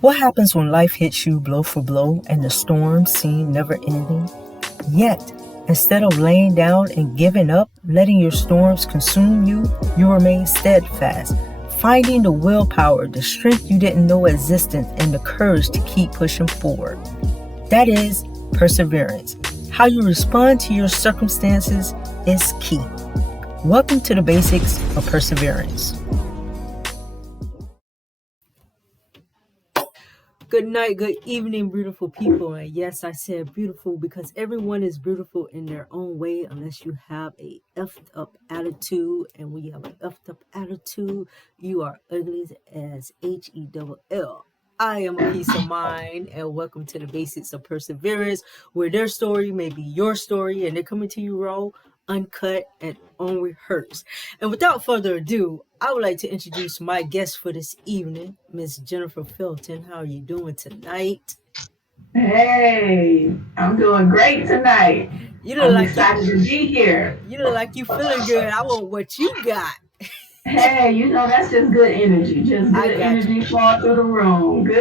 What happens when life hits you blow for blow and the storms seem never ending? Yet, instead of laying down and giving up, letting your storms consume you, you remain steadfast, finding the willpower, the strength you didn't know existed, and the courage to keep pushing forward. That is perseverance. How you respond to your circumstances is key. Welcome to the basics of perseverance. Good night, good evening, beautiful people. And yes, I said beautiful because everyone is beautiful in their own way unless you have a effed up attitude. And when you have an effed up attitude, you are ugly as HELL. I am a peace of mind, and welcome to the basics of perseverance, where their story may be your story, and they're coming to you raw, uncut, and unrehearsed. And without further ado, I would like to introduce my guest for this evening, Miss Jennifer Felton. How are you doing tonight? Hey, I'm doing great tonight. You look I'm like you excited to be here. you look like you feeling good. I want what you got. Hey, that's just good energy. Just I good got you. energy flowing through the room. Good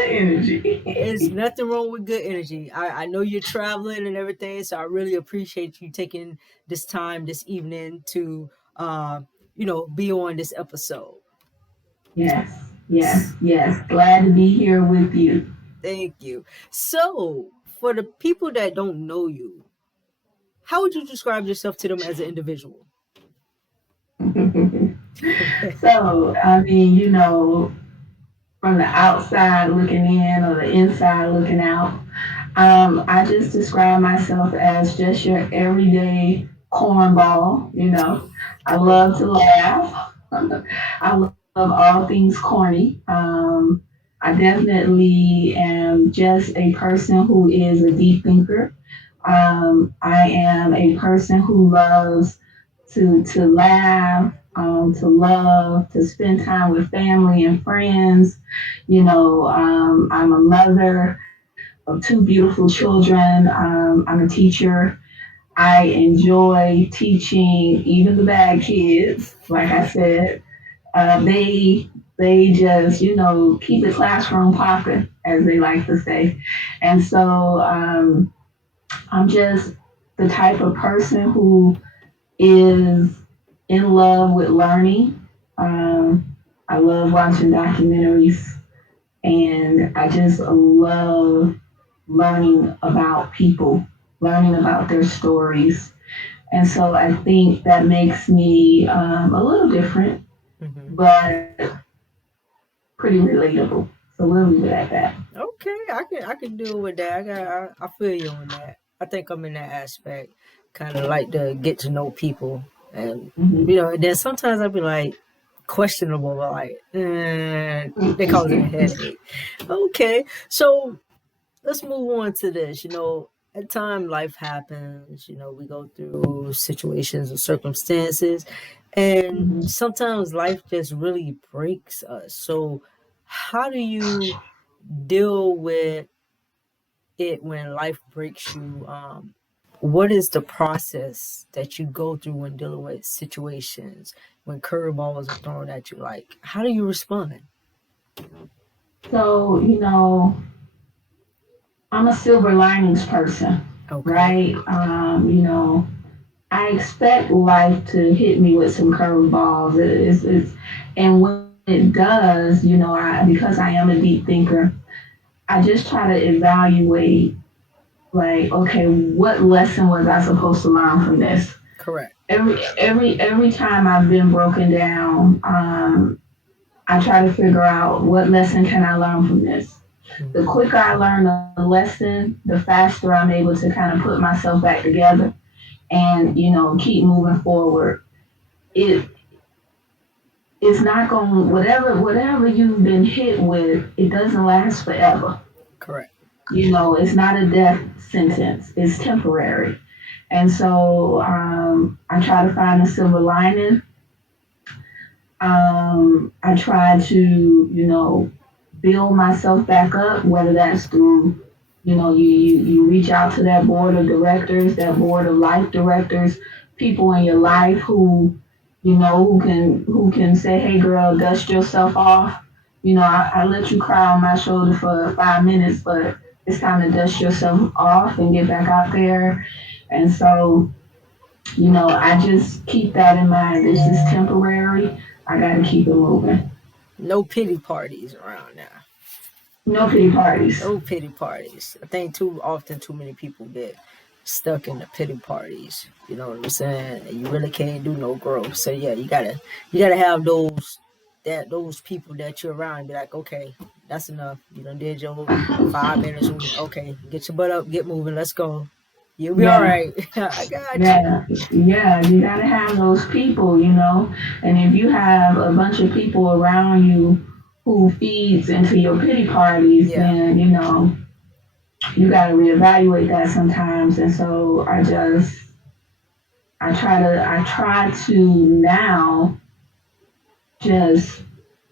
There's energy. nothing wrong with good energy. I know you're traveling and everything, so I really appreciate you taking this time this evening to be on this episode. Yes, yes, yes. Glad to be here with you. Thank you. So, for the people that don't know you, how would you describe yourself to them as an individual? So, from the outside looking in or the inside looking out, I just describe myself as just your everyday cornball. I love to laugh. I love all things corny. I definitely am just a person who is a deep thinker. I am a person who loves to laugh, to love, to spend time with family and friends. I'm a mother of two beautiful children. I'm a teacher. I enjoy teaching even the bad kids. Like I said, they just keep the classroom popping, as they like to say. And so I'm just the type of person who is in love with learning. I love watching documentaries, and I just love learning about people, learning about their stories. And so I think that makes me a little different, Mm-hmm. but pretty relatable. So we'll leave it at that. Okay, I can deal with that. I feel you on that. I think I'm in that aspect. Kind of like to get to know people, and Mhm. and then sometimes I'll be like questionable, but like they causing a headache. Okay, so let's move on to this. At time life happens. We go through situations or circumstances, and Mhm. sometimes life just really breaks us. So, how do you deal with it when life breaks you? What is the process that you go through when dealing with situations when curveballs are thrown at you? Like, how do you respond? So, I'm a silver linings person, Okay. right? I expect life to hit me with some curveballs. And when it does, because I am a deep thinker, I just try to evaluate, like, okay, what lesson was I supposed to learn from this? Correct. Every time I've been broken down, I try to figure out what lesson can I learn from this. The Mhm. quicker I learn the lesson, the faster I'm able to kind of put myself back together and keep moving forward. It it's not going, whatever you've been hit with, it doesn't last forever. Correct. It's not a death sentence. It's temporary. And so I try to find a silver lining. I try to, build myself back up, whether that's through, you reach out to that board of directors, that board of life directors, people in your life who, who can say, hey girl, dust yourself off. I let you cry on my shoulder for 5 minutes, but it's time to dust yourself off and get back out there. And so, I just keep that in mind. This is temporary. I got to keep it moving. No pity parties around now. No pity parties. No pity parties. I think too often too many people get stuck in the pity parties. You know what I'm saying? And you really can't do no growth. So yeah, you gotta have those people that you're around and be like, okay, that's enough. You done did your 5 minutes. Okay, get your butt up, get moving, let's go. You'll be all Yeah. right. I got you. Yeah, yeah, you gotta have those people. And if you have a bunch of people around you who feeds into your pity parties, Yeah. then you gotta reevaluate that sometimes. And so I try to now just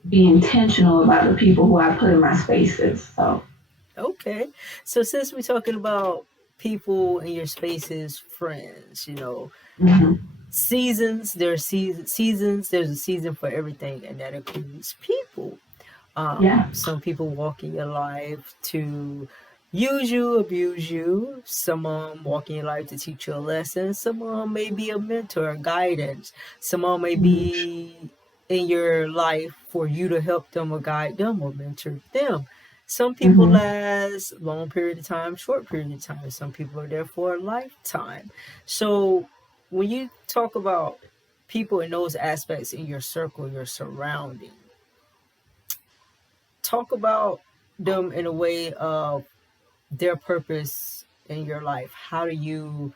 be intentional about the people who I put in my spaces. So Okay. So since we're talking about people in your spaces, friends, mhm. seasons, there are seasons, there's a season for everything, and that includes people. Yeah. Some people walk in your life to use you, abuse you. Some walk in your life to teach you a lesson. Some may be a mentor, guidance. Some may Mhm. be in your life for you to help them or guide them or mentor them. Some people Mhm. last long period of time, short period of time. Some people are there for a lifetime. So when you talk about people in those aspects in your circle, your surrounding, talk about them in a way of their purpose in your life. How do you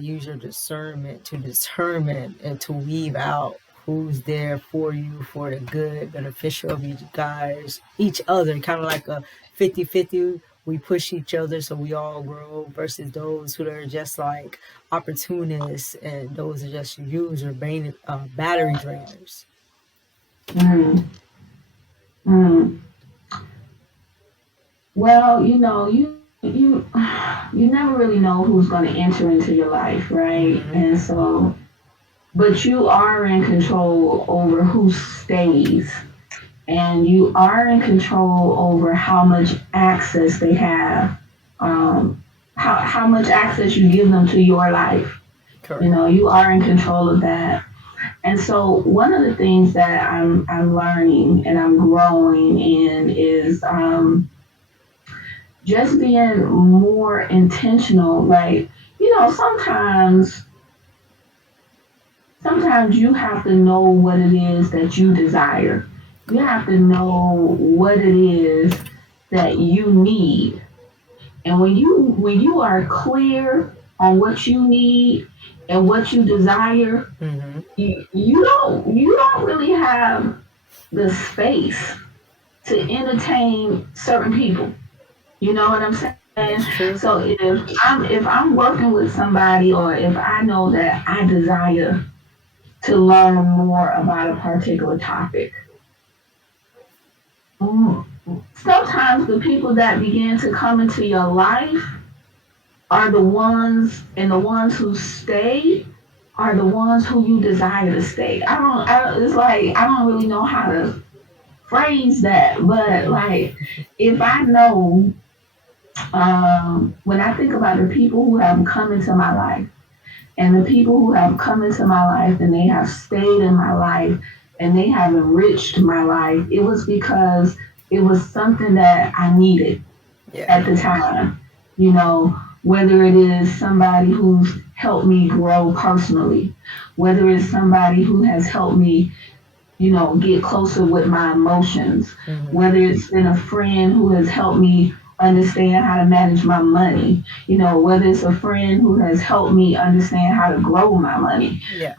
use your discernment to determine and to weave out who's there for you for the good, beneficial of you guys, each other, kind of like a 50-50. We push each other so we all grow versus those who are just like opportunists and those are just user battery drainers. Mm. Mm. Well, you never really know who's going to enter into your life, right? Mm-hmm. And so, but you are in control over who stays, and you are in control over how much access they have, how much access you give them to your life. Correct. You are in control of that. And so, one of the things that I'm learning and I'm growing in is just being more intentional. Like, sometimes you have to know what it is that you desire. You Correct. have to know what it is that you need. And when you are clear on what you need and what you desire, Mm-hmm. you don't really have the space to entertain certain people. You know what I'm saying? That's true. So if I'm working with somebody, or if I know that I desire to learn more about a particular topic, mm, sometimes the people that begin to come into your life are the ones who stay are the ones who you desire to stay. It's like I don't really know how to phrase that, but Mm. like if I know, when I think about the people who have come into my life, and the people who have come into my life and they have stayed in my life and they have enriched my life, it was because it was something that I needed Yeah. at the time. Whether it is somebody who's helped me grow personally, whether it's somebody who has helped me, get closer with my emotions, Mm-hmm. whether it's been a friend who has helped me understand how to manage my money, whether it's a friend who has helped me understand how to grow my money. Yeah.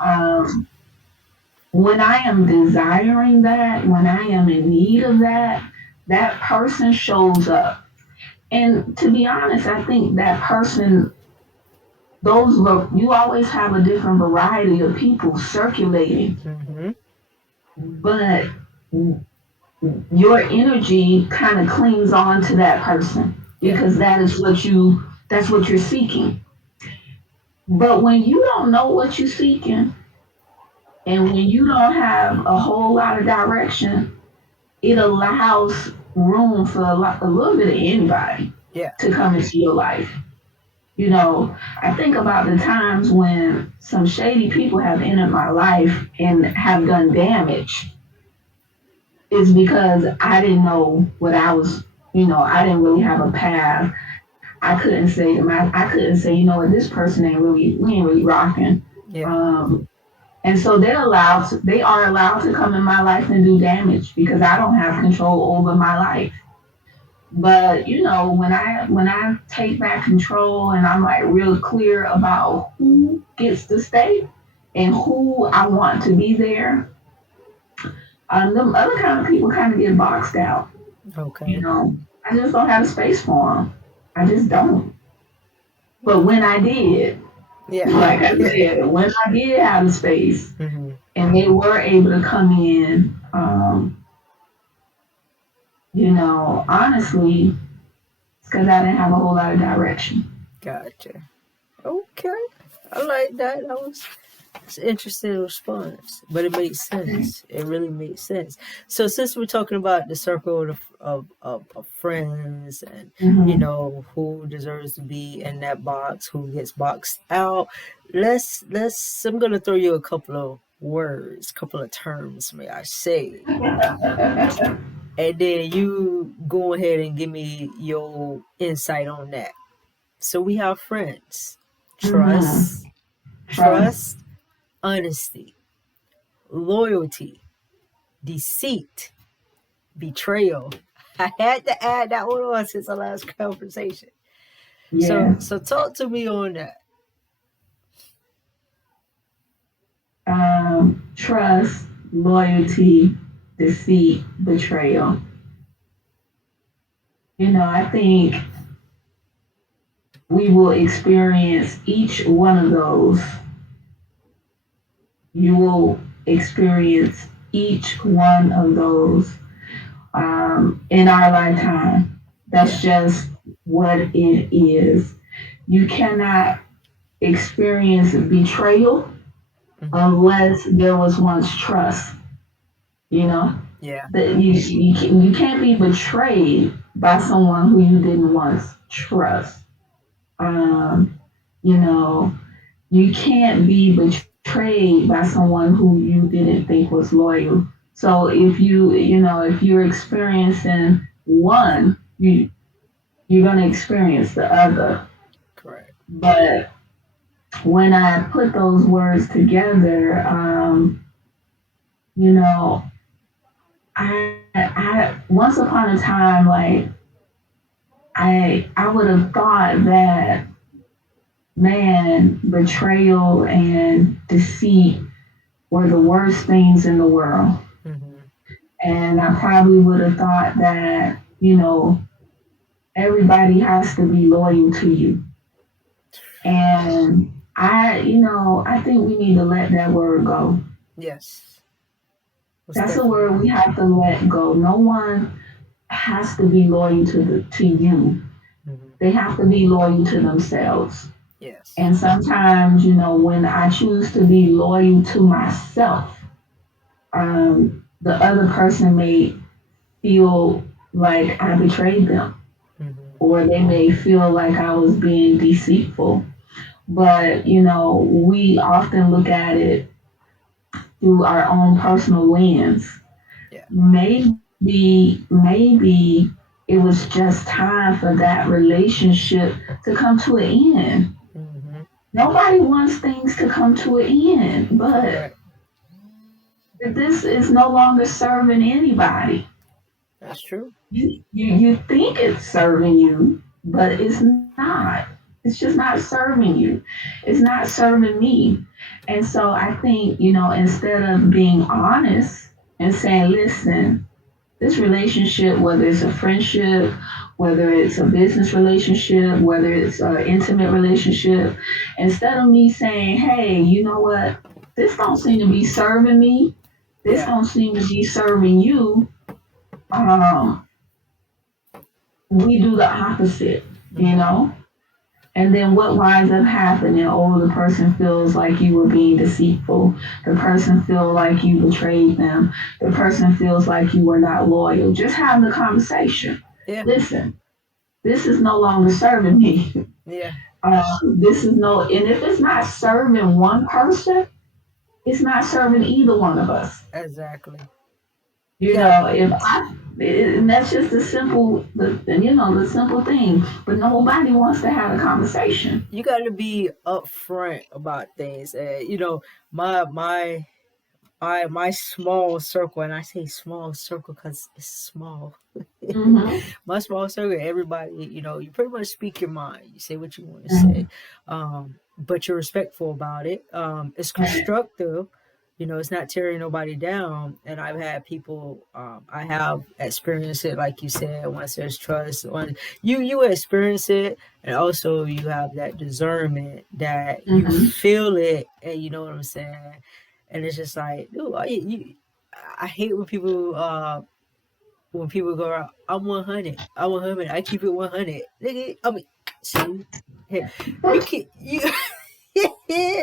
When I am desiring that, when I am in need of that, that person shows up. And to be honest, I think that person, you always have a different variety of people circulating, Mm-hmm. but your energy kind of clings on to that person Yeah. because that's what you're seeking. But when you don't know what you're seeking, and when you don't have a whole lot of direction, it allows room for a little bit of anybody Yeah. to come into your life. You know, I think about the times when some shady people have entered my life and have done damage. Is because I didn't know what I was, I didn't really have a path. I couldn't say, this person we ain't really rocking. Yeah. Um, and so they are allowed to come in my life and do damage because I don't have control over my life. But when I take back control and I'm like real clear about who gets to stay and who I want to be there, them other kind of people kind of get boxed out. You Okay. know, I just don't have a space for them. I just don't. But when I did, Yeah. like I said, when I did have a space Hmm. and they were able to come in, honestly, it's because I didn't have a whole lot of direction. Gotcha. Okay. I like that. That was it's an interesting response, but it made sense. It really made sense. So since we're talking about the circle of friends and Mm-hmm. who deserves to be in that box, who gets boxed out, let's I'm gonna throw you a couple of words, couple of terms, may I say, and then you go ahead and give me your insight on that. So we have friends, Mm-hmm. trust, Trust. trust, honesty, loyalty, deceit, betrayal. I had to add that one on since our last conversation. Yes. So talk to me on that. Trust, loyalty, deceit, betrayal. I think we will experience each one of those. You will experience each one of those in our lifetime. Yeah. That's just what it is. You cannot experience betrayal Hmm. unless there was once trust. You know Yeah. that you can't be betrayed by someone who you didn't once trust. Um, you know, you can't be betrayed by someone who you didn't think was loyal. So if you're experiencing one, you're gonna experience the other. Correct. But when I put those words together, you know, I once upon a time, like I would have thought that man, betrayal and deceit were the worst things in the world. Hmm. And I probably would have thought that, everybody has to be loyal to you. And I think we need to let that word go. Yes. Most That's a word we definitely. have to let go. No one has to be loyal to you. Hmm. They have to be loyal to themselves. Yes. And sometimes, when I choose to be loyal to myself, the other person may feel like I betrayed them, Hmm. or they may feel like I was being deceitful. But, we often look at it through our own personal lens. Yeah. Maybe it was just time for that relationship to come to an end. Hmm. Nobody wants things to come to an end, but Correct. this is no longer serving anybody. That's true. You think it's serving you, but it's not. It's just not serving you. It's not serving me. And so I think, instead of being honest and saying, listen, this relationship, whether it's a friendship, whether it's a business relationship, whether it's an intimate relationship, instead of me saying, hey, you know what? This don't seem to be serving me. This Yeah. don't seem to be serving you. Um, we do the opposite, you Hmm. know? And then what winds up happening? Oh, the person feels like you were being deceitful. The person feels like you betrayed them. The person feels like you were not loyal. Just have the conversation. Yeah. Listen, this is no longer serving me. Yeah. This is no, and if it's not serving one person, it's not serving either one of us. Exactly. You You got know, if I, and that's just the simple, the simple thing. But nobody wants to have a conversation. you got to be upfront about things. And my my small circle, and I say small circle because it's small. Mm-hmm. My small circle, everybody, you pretty much speak your mind. You say what you want to say, but you're respectful about it. It's constructive. It's not tearing nobody down. And I've had people, I have experienced it, like you said, once there's trust, when you experience it, and also you have that discernment that you Mm-hmm. feel it, and you know what I'm saying. And it's just like, dude, I hate when people go around, I'm 100. I'm 100. I keep it 100. Nigga, I mean, see, hey, you can't, you,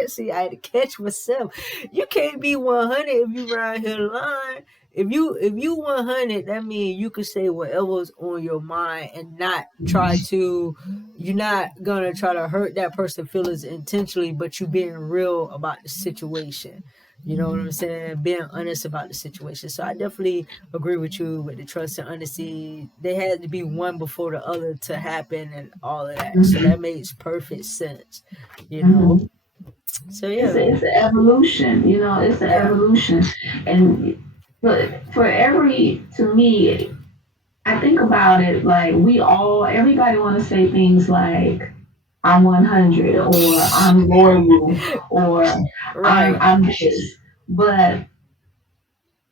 see, I had to catch myself. You can't be 100 if you around here lying. If you 100, that means you can say whatever's on your mind and not try to. You're not gonna try to hurt that person feelings intentionally, but you being real about the situation. You know what I'm saying? Being honest about the situation. So I definitely agree with you with the trust and honesty. They had to be one before the other to happen and all of that. So that makes perfect sense. You know. Mm-hmm. So It's yeah, a, it's an evolution. It's an yeah, evolution. And but for every, to me, I think about it like everybody want to say things like I'm 100 or I'm loyal or I'm right, I'm this. But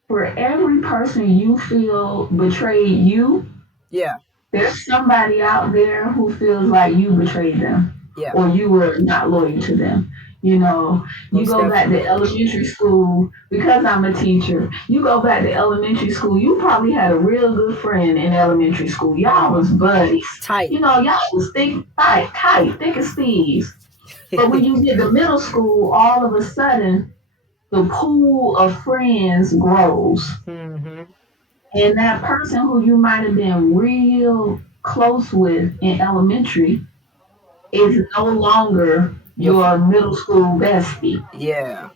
for every person you feel betrayed you, yeah, there's somebody out there who feels like you betrayed them yeah, or you were not loyal to them. You know, you most go back to definitely. elementary school, because I'm a teacher, you go back to elementary school, you probably had a real good friend in elementary school. Y'all was buddies. Tight. Y'all was thick as thieves. But when you get to middle school, all of a sudden, the pool of friends grows. Mm-hmm. And that person who you might have been real close with in elementary is no longer Your your middle school bestie. yeah.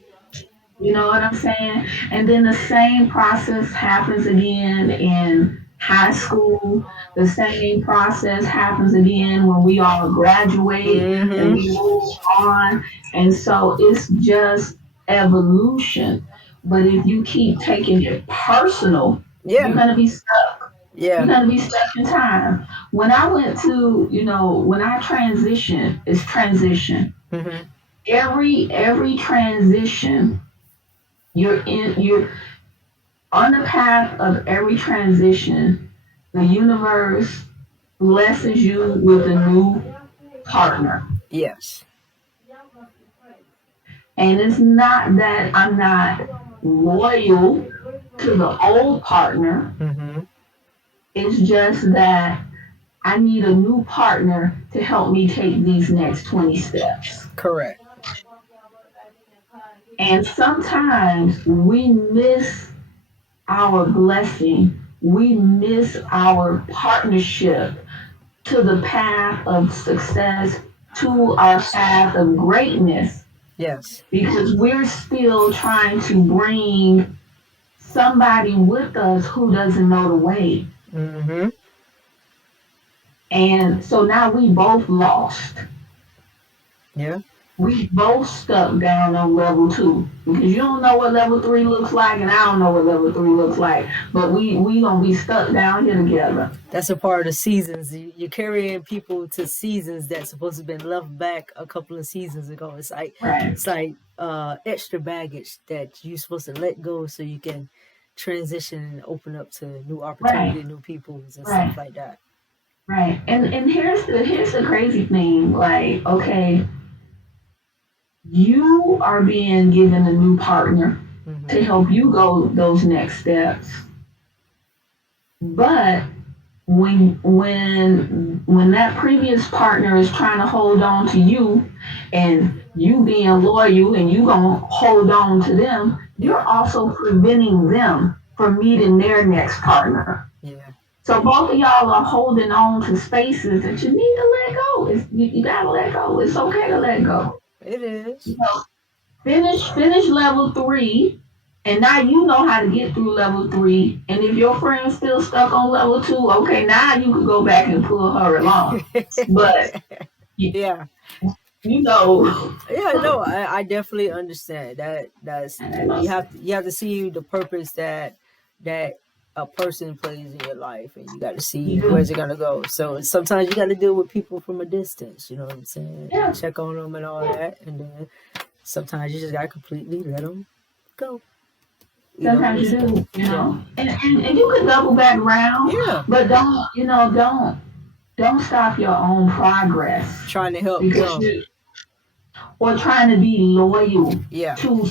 You know what I'm saying? And then the same process happens again in high school. The same process happens again when we all graduate and we Mm-hmm. move on. And so it's just evolution. But if you keep taking it personal, you're Yeah. going to be stuck. You're Yeah. going to be stuck in time. When I went to, when I transitioned, it's transition. Mm-hmm. Every transition you're on the path of every transition. The universe blesses you with a new partner. Yes. And it's not that I'm not loyal to the old partner. Mm-hmm. It's just that I need a new partner to help me take these next 20 steps. Correct. And sometimes we miss our blessing. We miss our partnership to the path of success, to our path of greatness, Yes. because we're still trying to bring somebody with us who doesn't know the way. Mm-hmm. And so now we both lost. Yeah. We both stuck down on level 2 because you don't know what level 3 looks like, and I don't know what level 3 looks like. But we gonna be stuck down here together. That's a part of the seasons. You're carrying people to seasons that's supposed to have been left back a couple of seasons ago. It's like Right, it's like extra baggage that you're supposed to let go so you can transition and open up to new right, opportunity, new peoples and stuff right, like that. right. And here's the crazy thing. Like, okay, you are being given a new partner Mm-hmm. to help you go those next steps. But when that previous partner is trying to hold on to you, and you being loyal and you gonna hold on to them, you're Yeah. also preventing them from meeting their next partner. Yeah. So both of y'all are holding on to spaces that you need to let go. You gotta let go. It's okay to let go. It is. Finish level three, and now you know how to get through level three. And if your friend's still stuck on level two, okay, now you can go back and pull her along. But you, Yeah. you know, Yeah, no, I definitely understand that. That's you have to see the purpose that a person plays in your life, and you got to see you where's do. it gonna go. So sometimes you got to deal with people from a distance. You know what I'm saying? And Yeah, check on them and all yeah. that, and then sometimes you just got to completely let them go. You know, Sometimes you it's do, yeah, and you can double back around, yeah, but don't stop your own progress trying to help because them. you or trying to be Yeah. to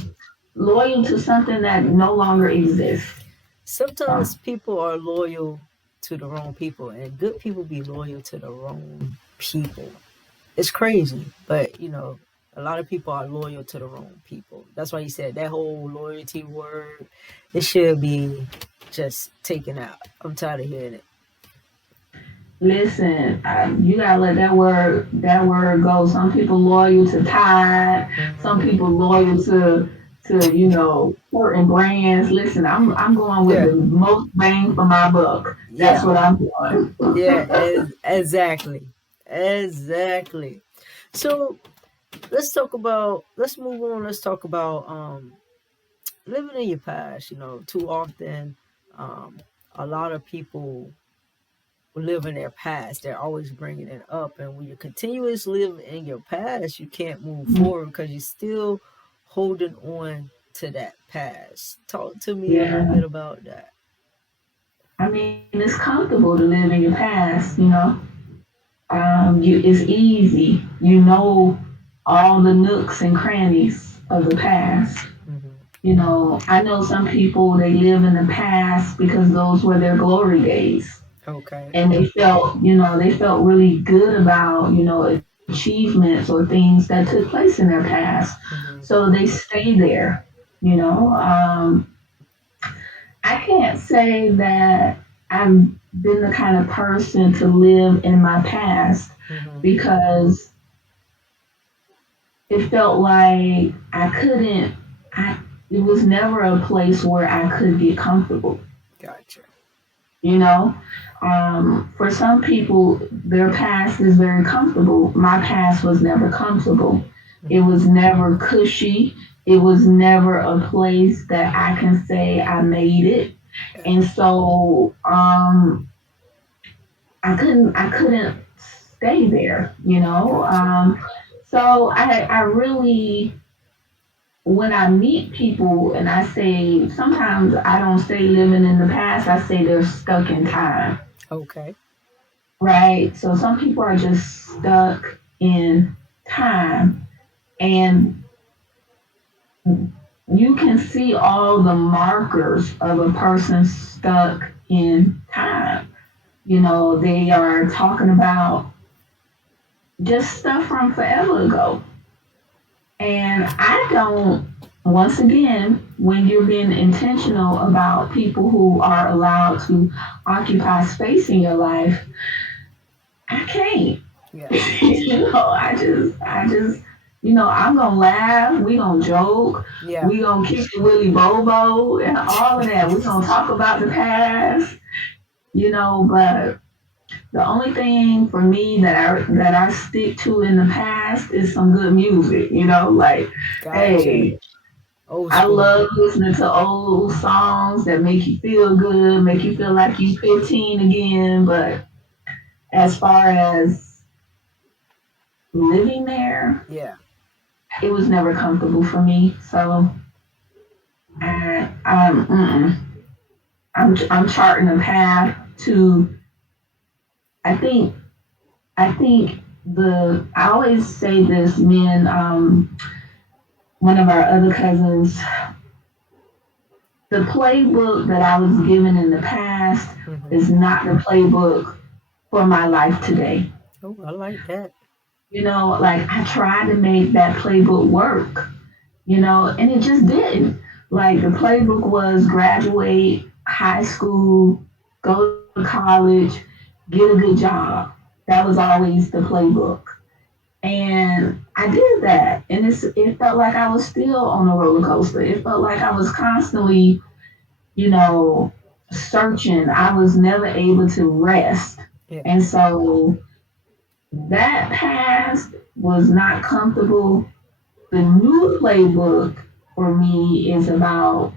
loyal to something that no longer exists. So, Sometimes people are loyal to the wrong people, and good people be loyal to the wrong people. It's crazy, but a lot of people are loyal to the wrong people. That's why he said that whole loyalty word, it should be just taken out. I'm tired of hearing it. listen, you gotta let that word go. Some people loyal to Tide, some people Hmm. loyal to certain brands. Listen, I'm going with Yeah, the most bang for my buck. That's yeah, what I'm doing. yeah, exactly. Exactly. So let's move on. Let's talk about living in your past. Too often, um, a lot of people live in their past. They're always bringing it up, and when you continuously live in your past, you can't move forward because you're still holding on to that past. Talk to me a little Yeah, bit about that. I mean it's comfortable to live in your past. It's easy. You know all the nooks and crannies of the past. Hmm. I know some people they live in the past because those were their glory days. Okay. And they felt really good about, achievements or things that took place in their past. Hmm. So they stay there. You know, I can't say that I've been the kind of person to live in my past Hmm. because it felt like I it was never a place where I could get comfortable. Gotcha. You know, for some people, their past is very comfortable. My past was never comfortable. It Hmm. was never cushy. It was never a place that I can say I made it. Yeah. And so I couldn't stay there. Gotcha. So I really when I meet people and I say sometimes I don't say living in the past, I say they're stuck in time. Okay. Right? So some people are just stuck in time, and you can see all the markers of a person stuck in time. They are talking about just stuff from forever ago. And I don't, once again, when you're being intentional about people who are allowed to occupy space in your life, I can't. Yeah. I'm gonna laugh, we gonna joke, Yeah. we gonna kick the Willy Bobo and all of that. We gonna talk about the past, but the only thing for me that I stick to in the past is some good music. Like, Gotcha. hey, Old I school. love listening to old songs that make you feel good, make you feel Hmm. like you 15 again. But as far as living there, Yeah. it was never comfortable for me. So I, I'm charting a path to. I think I always say this. Me and one of our other cousins, the playbook that I was given in the past Mm-hmm. is not the playbook for my life today. Oh, I like that. Like I tried to make that playbook work, and it just didn't. Like the playbook was graduate high school, go to college, get a good job. That was always the playbook. And I did that. And it felt like I was still on a roller coaster. It felt like I was constantly, you know, searching. I was never able to rest. Yeah. And so that past was not comfortable. The new playbook for me is about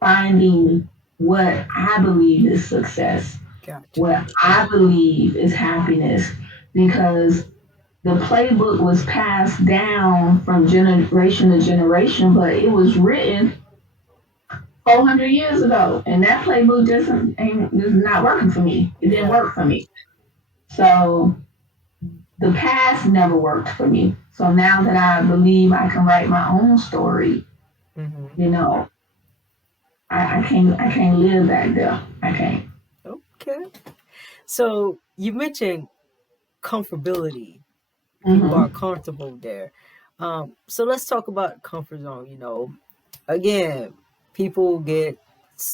finding what I believe is success, Gotcha. what I believe is happiness, because the playbook was passed down from generation to generation, but it was written 400 years ago, and that playbook just ain't is not working for me. It didn't Yeah. work for me. So the past never worked for me. So now that I believe I can write my own story, Mm-hmm. you know, I can't live back there. I can't. Okay. So you mentioned comfortability. People are Hmm. comfortable there. So let's talk about comfort zone. Again, people get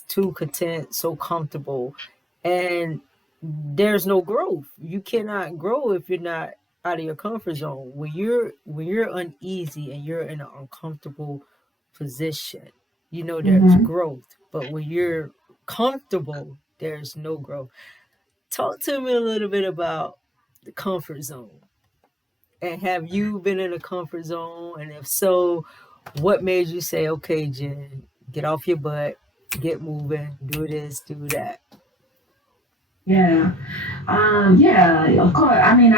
too content, so comfortable, and there's no growth. You cannot grow if you're not out of your comfort zone. When you're uneasy and you're in an uncomfortable position, there's Hmm. growth. But when you're comfortable, there's no growth. Talk to me a little bit about the comfort zone. And have you been in a comfort zone? And if so, what made you say, okay, Jen, get off your butt, get moving, do this, do that? Yeah. Yeah. Of course. I mean,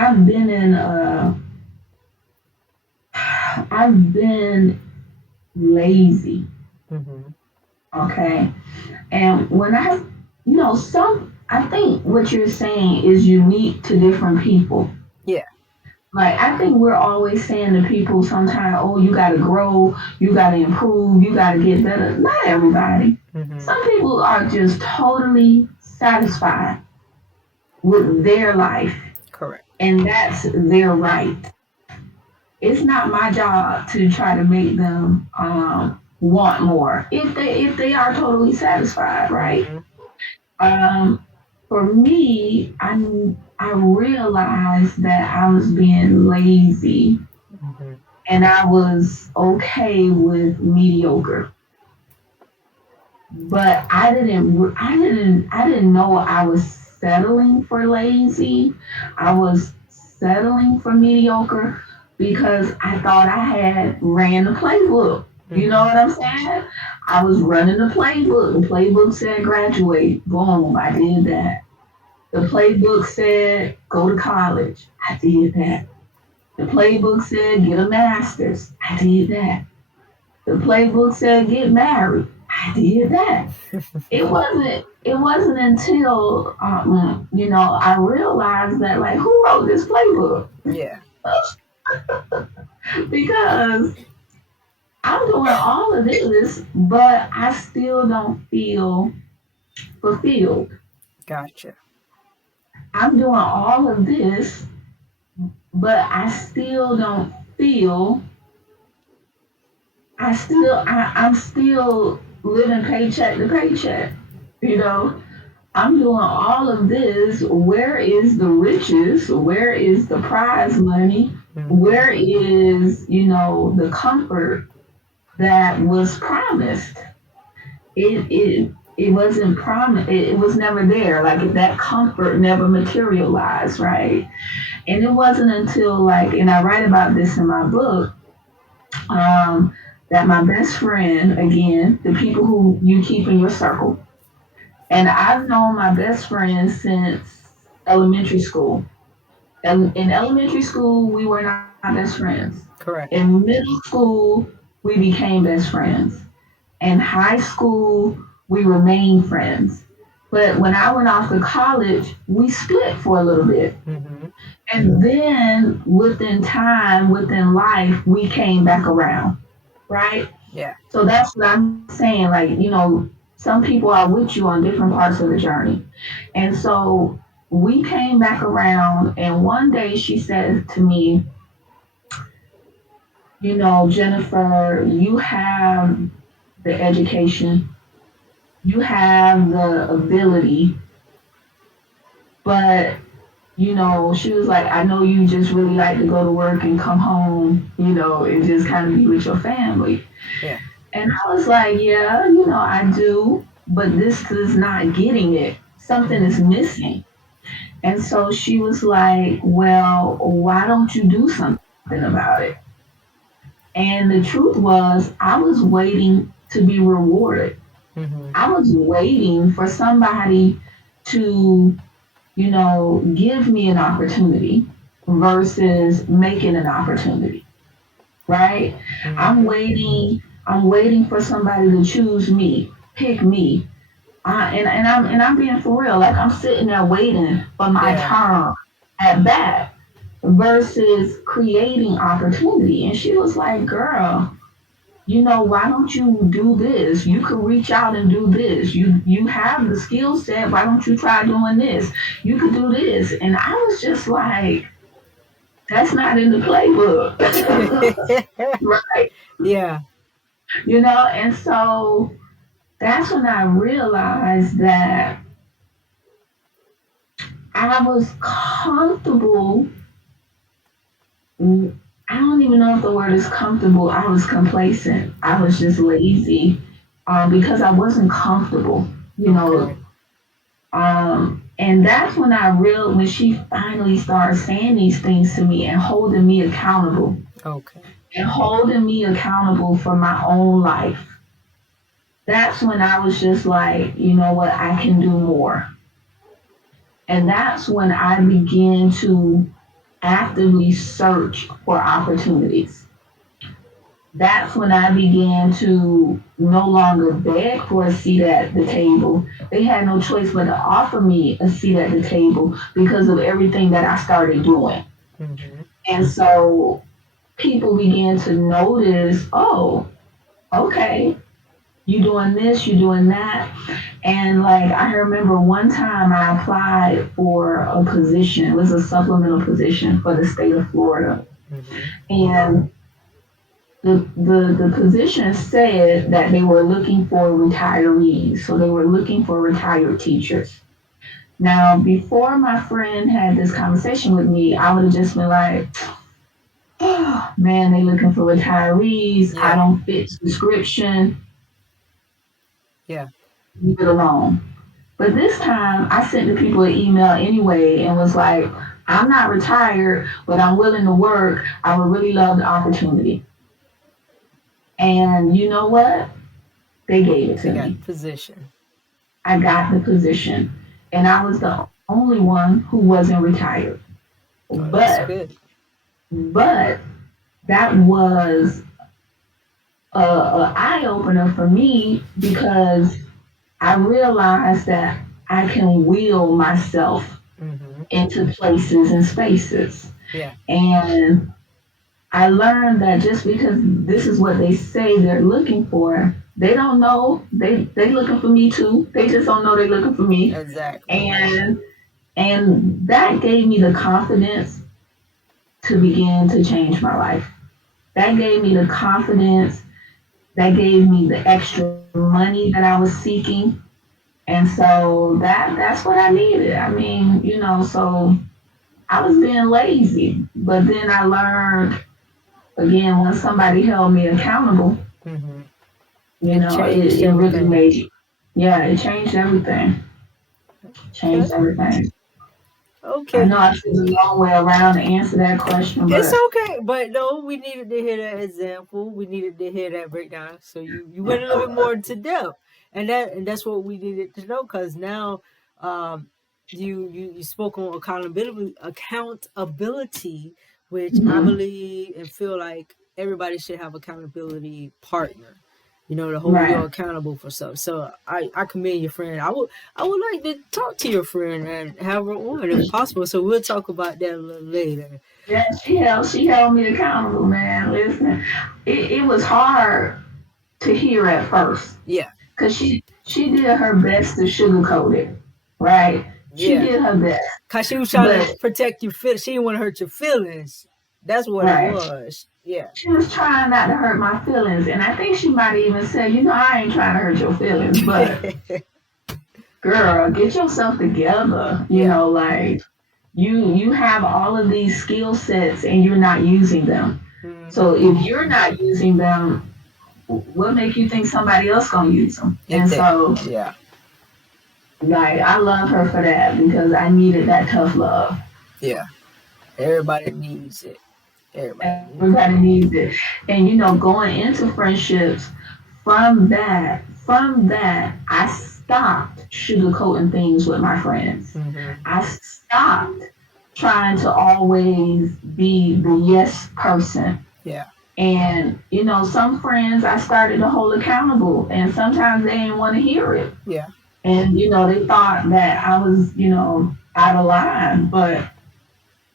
I've been lazy. Mm-hmm. Okay. And I think what you're saying is unique to different people. Yeah. Like, I think we're always saying to people sometimes, oh, you got to grow, you got to improve, you got to get better. Not everybody. Mm-hmm. Some people are just totally satisfied with their life, Correct. and that's their right. It's not my job to try to make them want more if they are totally satisfied, right? Mm-hmm. Um, for me, I realized that I was being lazy Mm-hmm. and I was okay with mediocre. But I didn't know I was settling for lazy. I was settling for mediocre because I thought I had ran the playbook. You know Mm-hmm. what I'm saying? I was running the playbook. The playbook said graduate. Boom, I did that. The playbook said go to college. I did that. The playbook said get a master's. I did that. The playbook said get married. I did that. It wasn't until I realized that, like, who wrote this playbook? Yeah. Because I'm doing all of this, but I still don't feel fulfilled. Gotcha. I'm doing all of this, but I still don't feel. I'm still living paycheck to paycheck. You know, I'm doing all of this. Where is the riches? Where is the prize money? Mm-hmm. Where is, the comfort that was promised? It wasn't promised. It was never there. Like that comfort never materialized, right? And it wasn't until and I write about this in my book, um, that my best friend, again, the people who you keep in your circle, and I've known my best friend since elementary school. And in elementary school, we were not best friends. Correct. In middle school, we became best friends. In high school, we remained friends. But when I went off to college, we split for a little bit. Mm-hmm. And then within time, within life, we came back around, right? Yeah. So that's what I'm saying. Like, Some people are with you on different parts of the journey. And so we came back around, and one day she said to me, you know, Jennifer, you have the education, you have the ability, but you know, she was like, I know you just really like to go to work and come home, you know, and just kind of be with your family. Yeah. And I was like, yeah, you know, I do, but this is not getting it. Something is Mm-hmm. missing. And so she was like, well, why don't you do something about it? And the truth was, I was waiting to be rewarded. Mm-hmm. I was waiting for somebody to, you know, give me an opportunity versus making an opportunity, right? I'm Mm-hmm. waiting, I'm waiting for somebody to choose me, pick me. And I'm being for real. Like I'm sitting there waiting for my Yeah. turn at bat versus creating opportunity. And she was like, girl, you know, why don't you do this? You could reach out and do this. You have the skill set. Why don't you try doing this? You could do this. And I was just like, that's not in the playbook. Right. Yeah. You know, and so that's when I realized that I was comfortable. I don't even know if the word is comfortable. I was complacent. I was Mm-hmm. just lazy because I wasn't comfortable, you know. Okay. And that's when when she finally started saying these things to me and holding me accountable Okay. and holding me accountable for my own life. That's when I was just like, you know what, I can do more. And that's when I began to actively search for opportunities. That's when I began to no longer beg for a seat at the table. They had no choice but to offer me a seat at the table because of everything that I started doing. Mm-hmm. And so people began to notice, oh, okay, you doing this, you doing that. And like I remember one time I applied for a position, it was a supplemental position for the state of Florida. Mm-hmm. And the position said that they were looking for retirees. So they were looking for retired teachers. Now, before my friend had this conversation with me, I would have just been like, oh, man, they looking for retirees. I Yeah. don't fit the description. Yeah. Leave it alone. But this time, I sent the people an email anyway and was like, I'm not retired, but I'm willing to work. I would really love the opportunity. And you know what? They gave it They to got me. the position. I got the position. And I was the only one who wasn't retired. Oh, But, that's good. but that was a eye opener for me because I realized that I can will myself Mm-hmm. into places and spaces. Yeah. And I learned that just because this is what they say they're looking for, they don't know they looking for me too. They just don't know they looking for me. Exactly. And that gave me the confidence to begin to change my life. That gave me the confidence. That gave me the extra money that I was seeking. And so that's what I needed. I mean, you know, so I was being lazy, but then I learned again when somebody held me accountable, Mm-hmm. you It know, changed it really everything. made, yeah, it changed everything. Okay. Changed everything. I Okay. know I took a long way around to answer that question, It's but okay, but no, we needed to hear that example. We needed to hear that breakdown. So you went a little bit more into depth, and that's what we needed to know. Because now, um, you spoke on accountability, which I mhm, believe and feel like everybody should have accountability partner. You know, to hold you right. accountable for something. So I commend your friend. I would like to talk to your friend and have her on if possible. So we'll talk about that a little later. Yeah, she held me accountable, man. Listen, it was hard to hear at first. Yeah. because she did her best to sugarcoat it, right? She Yeah. did her best, Cause she was trying to but protect your feelings. She didn't want to hurt your feelings. That's what it right. was. Yeah. She was trying not to hurt my feelings, and I think she might even say, you know, I ain't trying to hurt your feelings, but girl, get yourself together. You Yeah. know, like you have all of these skill sets and you're not using them. So Hmm. if you're not using them, what make you think somebody else gonna use them? And so, Yeah. like, I love her for that because I needed that tough love. Yeah. Everybody needs it. Everybody needs it. Everybody needs it. And you know, going into friendships from that, I stopped sugarcoating things with my friends. Hmm. I stopped trying to always be the yes person. Yeah. And you know, some friends I started to hold accountable, and sometimes they didn't want to hear it. Yeah. And you know, they thought that I was, you know, out of line, but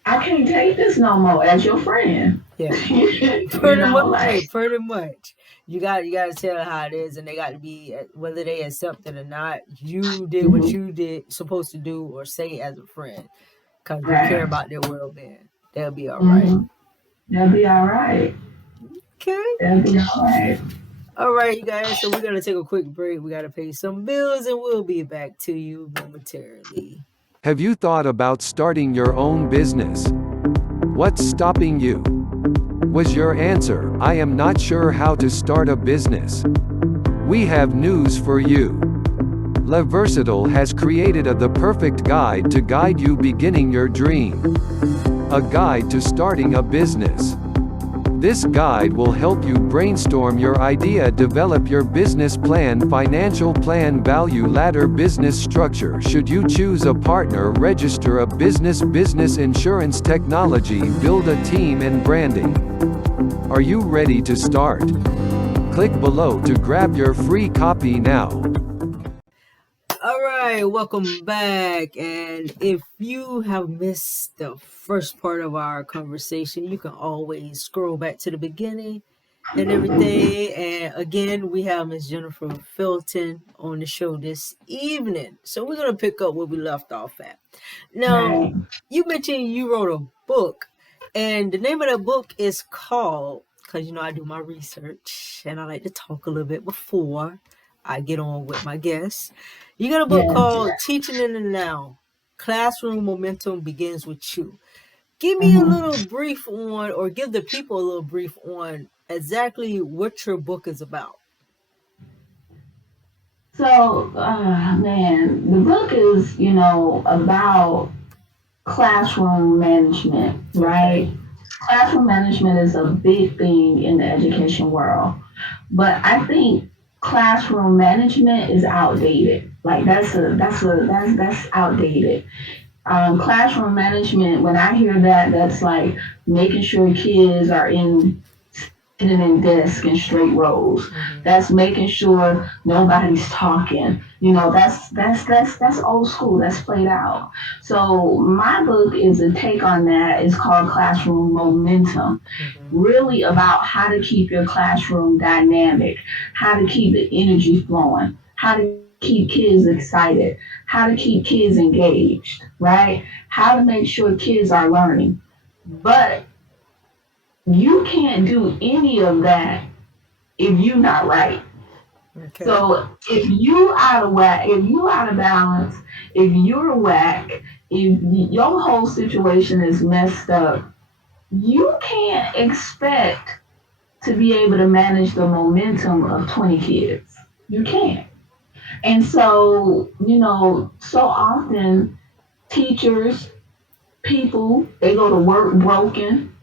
I can't take this no more as your friend. Yeah. You Pretty know, much. Hey, like pretty much. You got to tell how it is, and they got to be whether they accept it or not. You did what mhm, you did supposed to do or say as a friend, cause you care right. about their well being. They'll be all right. Hmm. They'll be all right. Okay. They'll be all right. All right, you guys. So we're gonna take a quick break. We gotta pay some bills, and we'll be back to you momentarily. Have you thought about starting your own business? What's stopping you? Was your answer, I am not sure how to start a business? We have news for you. La Versatile has created the perfect guide to guide you beginning your dream. A guide to starting a business. This guide will help you brainstorm your idea, develop your business plan, financial plan, value ladder, business structure. Should you choose a partner, register a business, business insurance, technology, build a team, and branding. Are you ready to start? Click below to grab your free copy now. All right, welcome back. And if you have missed the first part of our conversation, you can always scroll back to the beginning and everything. And again, we have Miss Jennifer Felton on the show this evening. So we're gonna pick up where we left off at. Now, Right. you mentioned you wrote a book, and the name of that book is called, because you know I do my research and I like to talk a little bit before I get on with my guests. You got a book Yes. called Teaching in the Now. Classroom Momentum Begins with You. Give me a Hmm. little brief on, or give the people a little brief on exactly what your book is about. So, man, the book is, you know, about classroom management, Okay. right? Classroom management is a big thing in the education world. But I think classroom management is outdated. Like that's outdated. Classroom management, when I hear that, that's like making sure kids are in sitting in desks in straight rows. Mm-hmm. That's making sure nobody's talking. You know, that's old school. That's played out. So my book is a take on that. It's called Classroom Momentum. Mm-hmm. Really about how to keep your classroom dynamic, how to keep the energy flowing, how to keep kids excited, how to keep kids engaged, right? How to make sure kids are learning. But you can't do any of that if you're not right. Okay. So if you out of whack, if you out of balance, if you're whack, if your whole situation is messed up, you can't expect to be able to manage the momentum of 20 kids. You can't. And so, you know, so often teachers, people, they go to work broken.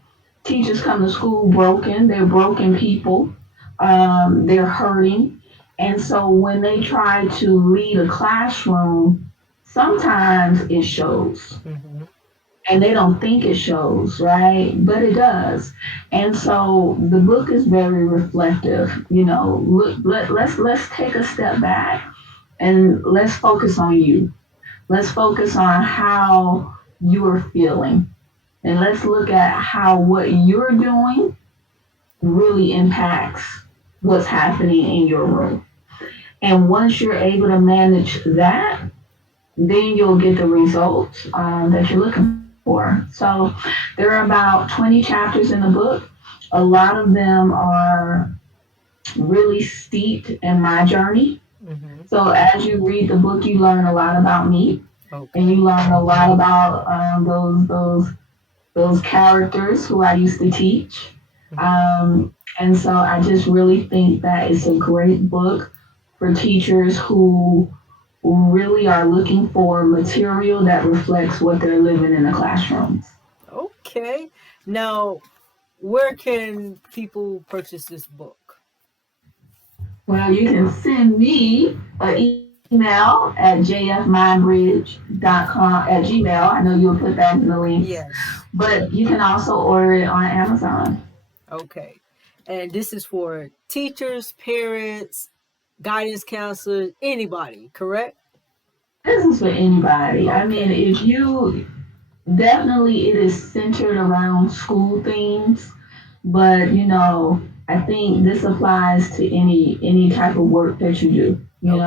Teachers come to school broken. They're broken people. They're hurting. And so when they try to lead a classroom, sometimes it shows. Mm-hmm. And they don't think it shows, right? But it does. And so the book is very reflective. You know, let's take a step back and let's focus on you. Let's focus on how you're feeling. And let's look at how what you're doing really impacts what's happening in your room. And once you're able to manage that, then you'll get the results that you're looking for. So there are about 20 chapters in the book. A lot of them are really steeped in my journey. Mm-hmm. So as you read the book, you learn a lot about me, and you Okay. learn a lot about those characters who I used to teach. Mm-hmm. And so I just really think that it's a great book for teachers who really are looking for material that reflects what they're living in the classrooms. Okay. Now, where can people purchase this book? Well, you can send me an email at jf.mindbridge.com at Gmail. I know you'll put that in the links, Yes. but you can also order it on Amazon. Okay. And this is for teachers, parents, guidance counselors, anybody, correct? This is for anybody. I mean, Okay. if you definitely it is centered around school themes, but I think this applies to any type of work that you do. Okay.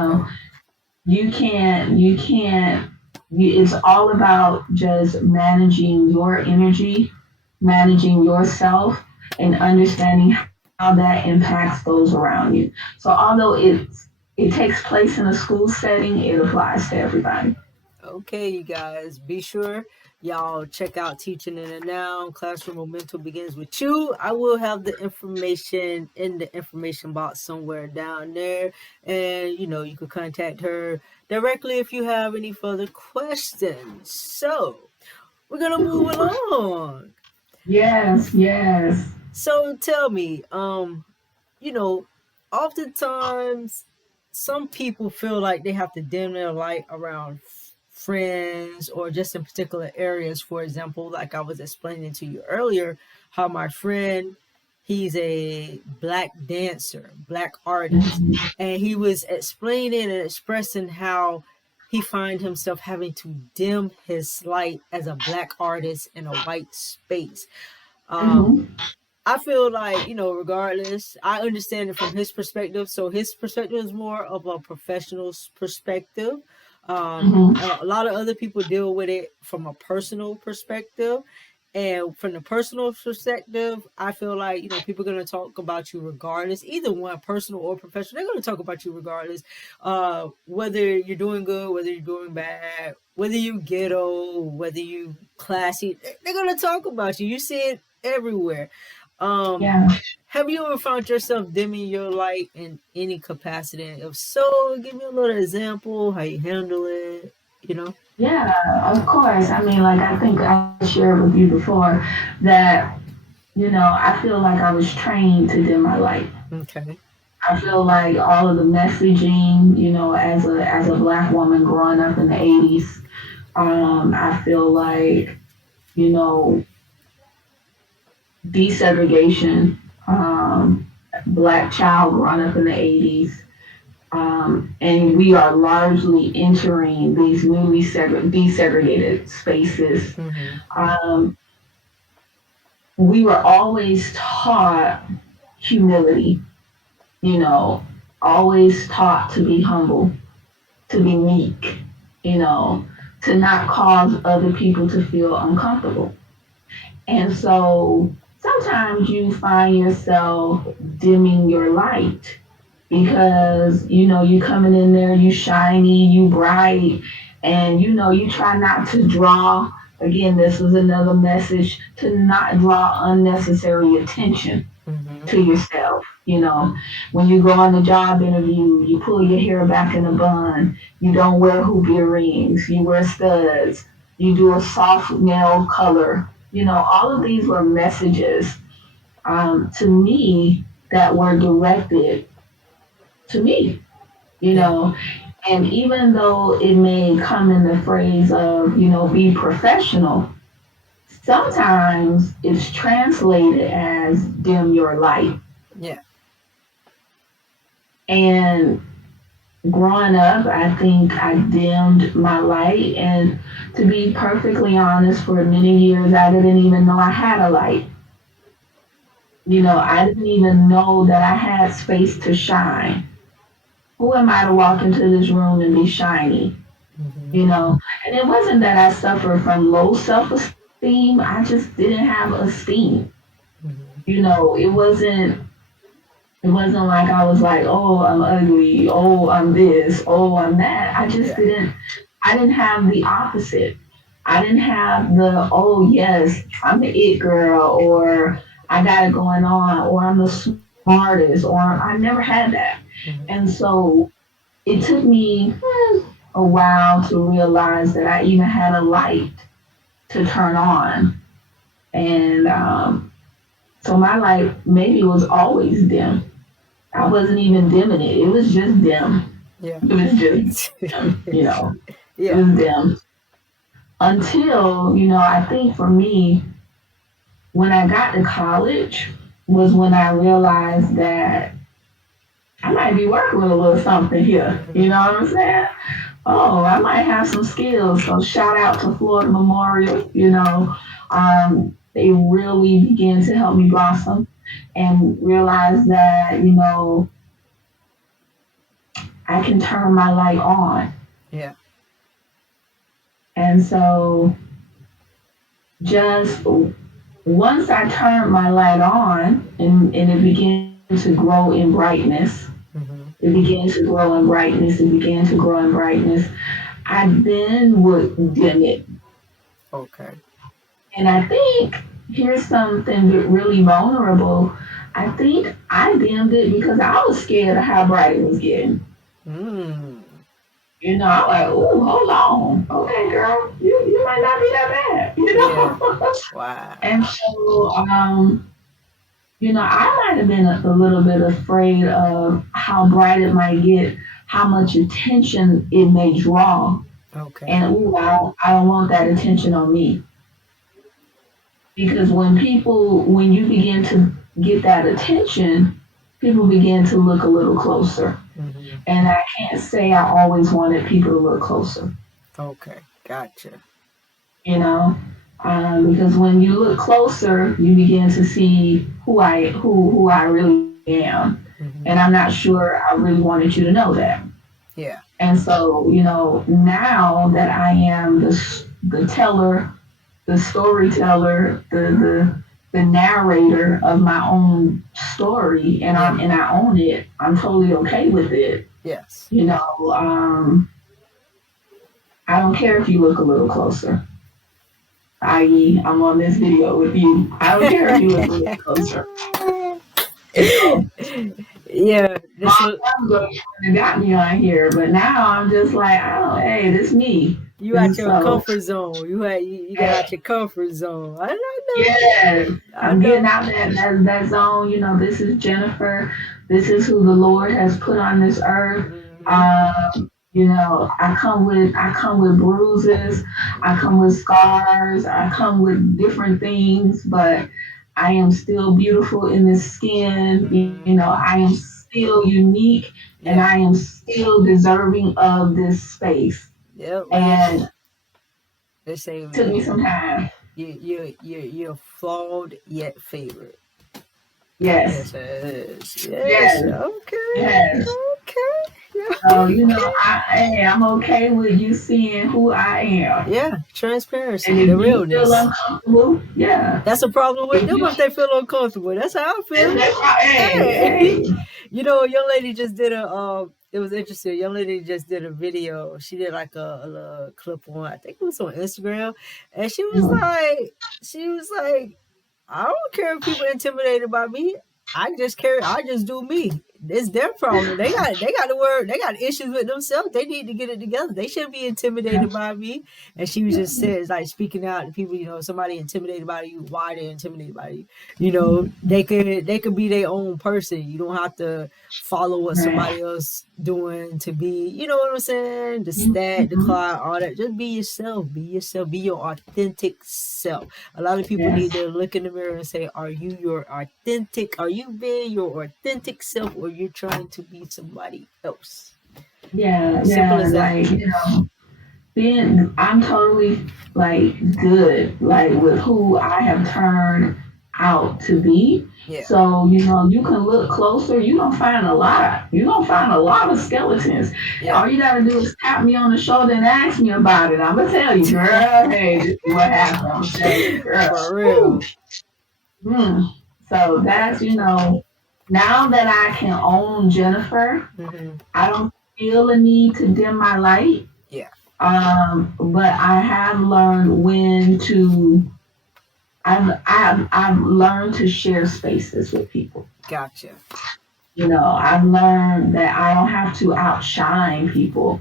It's all about just managing your energy, managing yourself, and understanding how that impacts those around you. So although it takes place in a school setting, it applies to everybody. Okay, you guys, be sure y'all check out Teaching in a Noun. Classroom Momentum begins with you. I will have the information in the information box somewhere down there. And, you can contact her directly if you have any further questions. So, we're going to move along. Yes, yes. So, tell me, you know, oftentimes some people feel like they have to dim their light around friends or just in particular areas. For example, like I was explaining to you earlier, how my friend, he's a black dancer, black artist, and he was explaining and expressing how he find himself having to dim his light as a black artist in a white space. Um, Mm-hmm. I feel like, regardless, I understand it from his perspective. So his perspective is more of a professional's perspective. Mm-hmm. A lot of other people deal with it from a personal perspective. And from the personal perspective, I feel like, people are going to talk about you regardless, either one, personal or professional. They're going to talk about you regardless, whether you're doing good, whether you're doing bad, whether you ghetto, whether you classy. They're going to talk about you. You see it everywhere. Um, Yeah. have you ever found yourself dimming your light in any capacity? And if so, give me a little example, how you handle it, you know? Yeah, of course. I mean, like I think I shared with you before that, I feel like I was trained to dim my light. Okay. I feel like all of the messaging, as a black woman growing up in the 80s, I feel like, you know, desegregation, black child growing up in the 80s, and we are largely entering these newly desegregated spaces. Mm-hmm. Um, we were always taught humility, you know, always taught to be humble, to be meek, you know, to not cause other people to feel uncomfortable. And so sometimes you find yourself dimming your light because, you coming in there, you shiny, you bright, and, you try not to draw. Again, this is another message to not draw unnecessary attention Mm-hmm. to yourself. When you go on a job interview, you pull your hair back in a bun, you don't wear hoop earrings, you wear studs, you do a soft nail color. All of these were messages to me that were directed to me, you Yeah. know. And even though it may come in the phrase of, be professional, sometimes it's translated as dim your light. Yeah. And growing up, I think I dimmed my light. And to be perfectly honest, for many years, I didn't even know I had a light. I didn't even know that I had space to shine. who am I to walk into this room and be shiny? Mm-hmm. You know, and it wasn't that I suffered from low self-esteem. I just didn't have esteem. Mm-hmm. You know, it wasn't like I was like, oh, I'm ugly, oh, I'm this, oh, I'm that. Yeah. I didn't have the opposite. I didn't have the, oh, yes, I'm the it girl, or I got it going on, or I'm the smartest, or I never had that. And Mm-hmm. so it took me a while to realize that I even had a light to turn on. And so my light maybe was always dim. I wasn't even dimming it. It was just dim. Yeah. It was just dim, you know. It Yeah. was dim. Until, I think for me, when I got to college was when I realized that I might be working with a little something here. You Mm-hmm. know what I'm saying? Oh, I might have some skills. So shout out to Florida Memorial. They really began to help me blossom and realize that, I can turn my light on. Yeah. And so just once I turned my light on and it began to grow in brightness, Mm-hmm. it began to grow in brightness, it began to grow in brightness, I then would dim it. Okay. And I think here's something really vulnerable. I think I dimmed it because I was scared of how bright it was getting. Mm. I'm like, ooh, hold on. Okay, girl, you might not be that bad, Yeah. Wow. And so, I might have been a little bit afraid of how bright it might get, how much attention it may draw. Okay. And ooh, I don't want that attention on me. Because when you begin to get that attention, people begin to look a little closer. Mm-hmm. And I can't say I always wanted people to look closer, Okay. Gotcha. you know? Because when you look closer, you begin to see who I really am. And I'm Mm-hmm. not sure I really wanted you to know that. Yeah. And so, now that I am the teller, the storyteller, the narrator of my own story, and Yeah. I own it. I'm totally okay with it. Yes. You know, I don't care if you look a little closer. I.e., I'm on this video with you. I don't care if you look a little closer. You know, Yeah. long This was time ago you wouldn't have got me on here, but now I'm just like, oh, hey, this me. you And out your so, comfort zone. You got out your comfort zone. I know. yes, I I'm getting know. out that zone. This is Jennifer. This is who the Lord has put on this earth. Mm-hmm. I come with bruises. I come with scars. I come with different things, but I am still beautiful in this skin. I Mm-hmm. am still unique, and I Yeah. am still deserving of this space. Yeah. What And they say? it took me some time. You're flawed yet favored. Yes, Yes, it is. Yes. yes, Okay. yes. Okay. Yeah. So, Okay. I'm okay with you seeing who I am. Yeah. And Transparency. if The you feel realness. uncomfortable, yeah. That's a problem with If them you, if they feel uncomfortable. That's how I feel. that's why, hey, Hey, hey. a young lady just did a. It was interesting. A young lady just did a video. She did like a little clip on. I think it was on Instagram, and Mm, she was like, I don't care if people intimidated by me. I just do me. It's their problem. They got the word. They got issues with themselves. They need to get it together. They shouldn't be yeah, intimidated by me. And she was just says like speaking out to people. Somebody intimidated by you. Why they intimidated by you? They could be their own person. You don't have to follow what right. somebody else doing to be. You know what I'm saying? The stat, the Mhm. cloud, all that. Just be yourself. Be yourself. Be your authentic self. A lot of people need Yes. to look in the mirror and say, are you being your authentic self or you're trying to be somebody else? Yeah, Simple yeah. as that. Like, I'm totally like good, like with who I have turned out to be. Yeah. So, you know, you can look closer, you're gonna find a lot of skeletons. Yeah. All you gotta do is tap me on the shoulder and ask me about it. I'm gonna tell you, girl, hey, this is what happened. I'm gonna tell you, girl. For Whew. real. Mm. So I that's, got you. now that I can own Jennifer, Hmm. I don't feel a need to dim my light. Yeah. But I have learned when to I've learned to share spaces with people. Gotcha. You know, I've learned that I don't have to outshine people.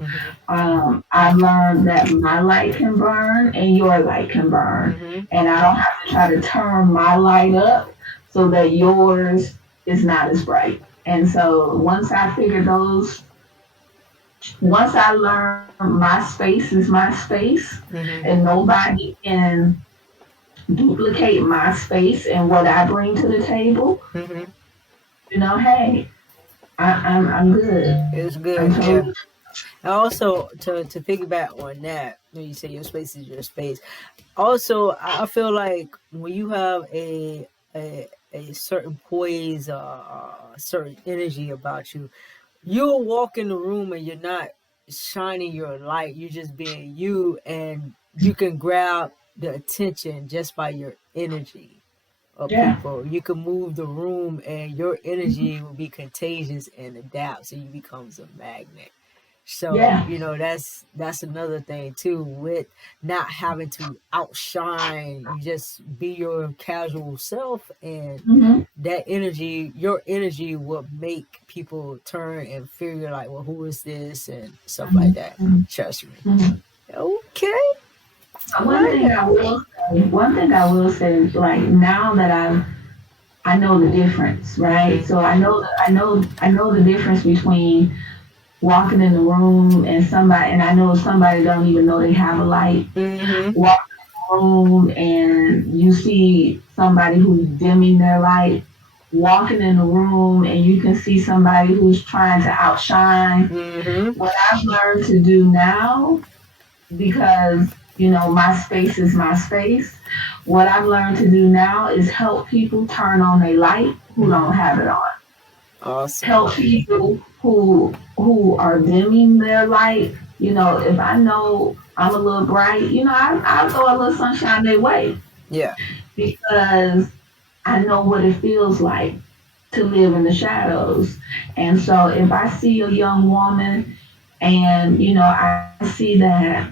Hmm. I've learned that my light can burn and your light can burn, Hmm. and I don't have to try to turn my light up so that yours is not as bright. And so once I learn my space is my space, and Hmm. nobody can duplicate my space and what I bring to the table, Hmm. hey, I'm good. It's I'm good. Yeah. totally And also to piggyback on that, when you say your space is your space, also I feel like when you have a certain poise, certain energy about you, you'll walk in the room and you're not shining your light. You're just being you, and you can grab the attention just by your energy of yeah, people. You can move the room, and your energy will be contagious and adapt, so you becomes a magnet. So yeah, that's another thing too, with not having to outshine. You just be your casual self, and hmm that energy, your energy, will make people turn and figure like, well, who is this and stuff like that. hmm Trust me. hmm Okay, I One like thing that. I will say, like now that I know the difference, right? Mhm. So I know the difference between walking in the room and I know somebody don't even know they have a light. Mhm. Walk in the room and you see somebody who's dimming their light. Walking in the room and you can see somebody who's trying to outshine. Mhm. What I've learned to do now, because my space is my space. What I've learned to do now is help people turn on their light who don't Mhm. have it on. Awesome. Help people who are dimming their light. If I know I'm a little bright, I'll throw a little sunshine their way Yeah. because I know what it feels like to live in the shadows. And so if I see a young woman and I see that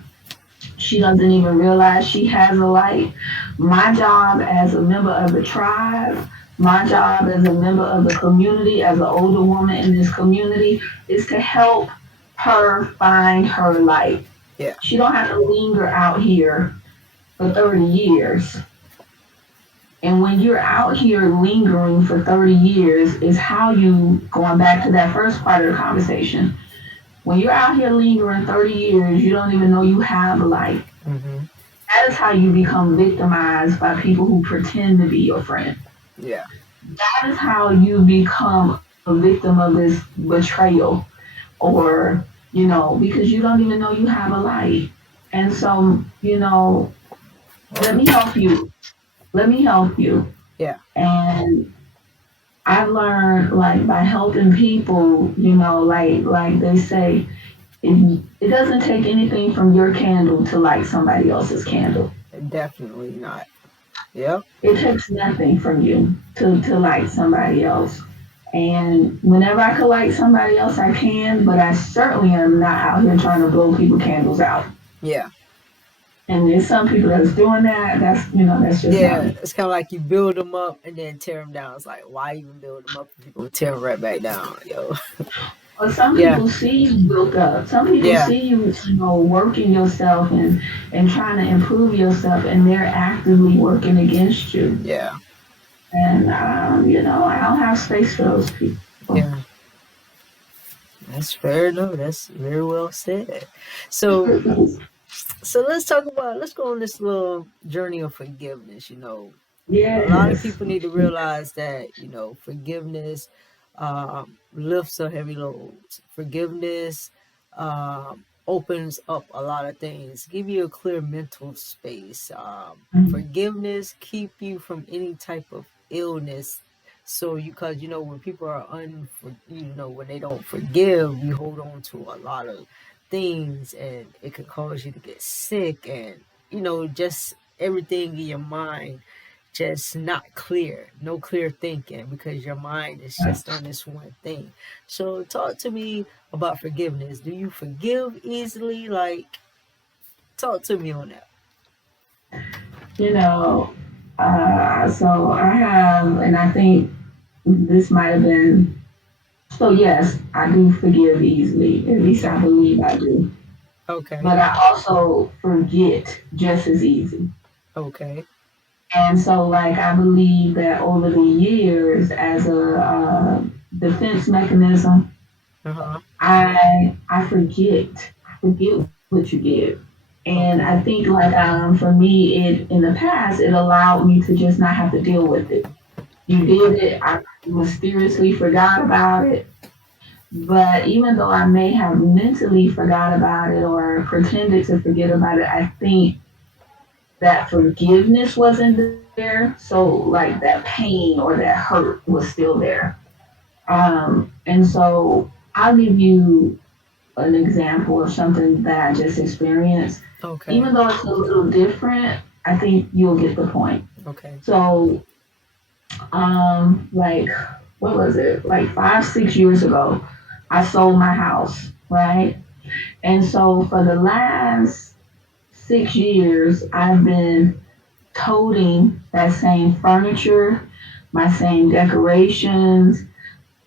she doesn't even realize she has a light. My job as a member of the tribe, my job as a member of the community, as an older woman in this community, is to help her find her light. Yeah. She don't have to linger out here for 30 years. And when you're out here lingering for 30 years, is how you, going back to that first part of the conversation, when you're out here lingering 30 years, you don't even know you have a light. Mhm. That is how you become victimized by people who pretend to be your friend. Yeah. That is how you become a victim of this betrayal or, because you don't even know you have a light. And so, let me help you. Let me help you. Yeah. And I've learned like by helping people, like they say, it doesn't take anything from your candle to light somebody else's candle. Definitely not. Yep. It takes nothing from you to light somebody else. And whenever I can light somebody else, I can, but I certainly am not out here trying to blow people candles out. Yeah. And there's some people that's doing that. That's just not Yeah. me. It's kind of like you build them up and then tear them down. It's like, why even build them up if you gonna tear them right back down? Yo. But some Yeah. people see you built up. Some people Yeah. see you, working yourself and trying to improve yourself, and they're actively working against you. Yeah. And I don't have space for those people. Yeah. That's fair enough. That's very well said. So, let's go on this little journey of forgiveness. A lot of Yes. people need to realize that forgiveness lifts a heavy load. Forgiveness opens up a lot of things, give you a clear mental space. Mhm. Forgiveness keep you from any type of illness. So you, cause when people are when they don't forgive, you hold on to a lot of things, and it could cause you to get sick, and just everything in your mind just not clear, no clear thinking, because your mind is just on this one thing. So talk to me about forgiveness. Do you forgive easily? Like, talk to me on that. You know, so I have, and I think this might have been, so yes, I do forgive easily. At least I Okay. believe I do. Okay. But I also forget just as easy. Okay. And so, like, I believe that over the years, as a defense mechanism, Uh-huh. I forget what you did. And I Okay. think, like, for me, it in the past, it allowed me to just not have to deal with it. You did Okay. it, I mysteriously forgot about it. But even though I may have mentally forgot about it or pretended to forget about it, I think that forgiveness wasn't there. So, like, that pain or that hurt was still there. And so, I'll give you an example of something that I just experienced. Okay. Even though it's a little different, I think you'll get the point. Okay. So, like, what was it? Like 5, 6 years ago, I sold my house, right? And so for the last 6 years, I've been toting that same furniture, my same decorations,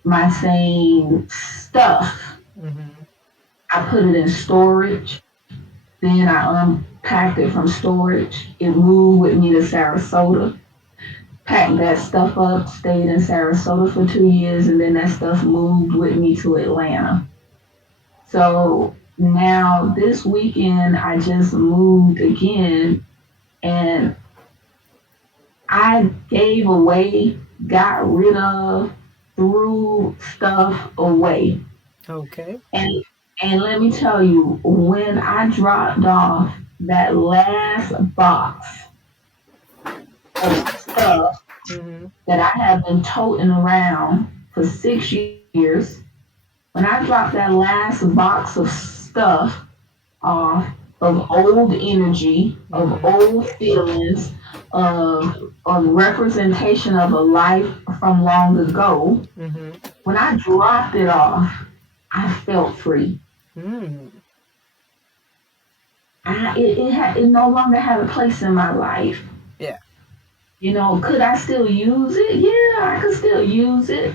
my same stuff. Mm-hmm. I put it in storage. Then I unpacked it from storage. It moved with me to Sarasota. Packed that stuff up, stayed in Sarasota for 2 years, and then that stuff moved with me to Atlanta. So now this weekend, I just moved again, and I gave away, got rid of, threw stuff away. Okay. And and let me tell you, when I dropped off that last box of stuff Mm-hmm. that I have been toting around for 6 years, when I dropped that last box of stuff off, of old energy, of Mm-hmm. old feelings, of representation of a life from long ago, Mm-hmm. when I dropped it off, I felt free. Mm. It no longer had a place in my life. Yeah. Could I still use it? Yeah, I could still use it.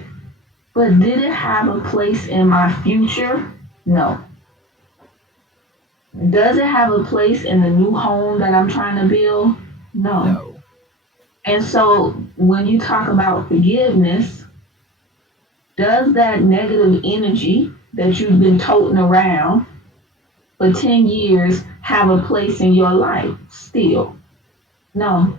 But did it have a place in my future? No. Does it have a place in the new home that I'm trying to build? No. No. And so when you talk about forgiveness, does that negative energy that you've been toting around for 10 years have a place in your life still? No.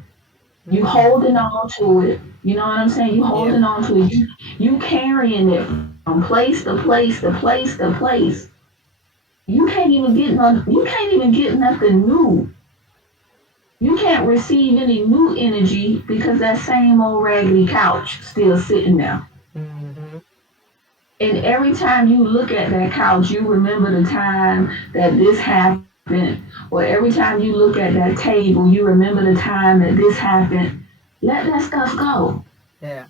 You Mm. holding on to it. You know what I'm saying? You Yeah. holding on to it. You carrying it from place to place to place to place. You can't even get nothing new. You can't receive any new energy because that same old raggedy couch still sitting there. Mm-hmm. And every time you look at that couch, you remember the time that this happened. Or every time you look at that table, you remember the time that this happened. Let that stuff go. Yeah.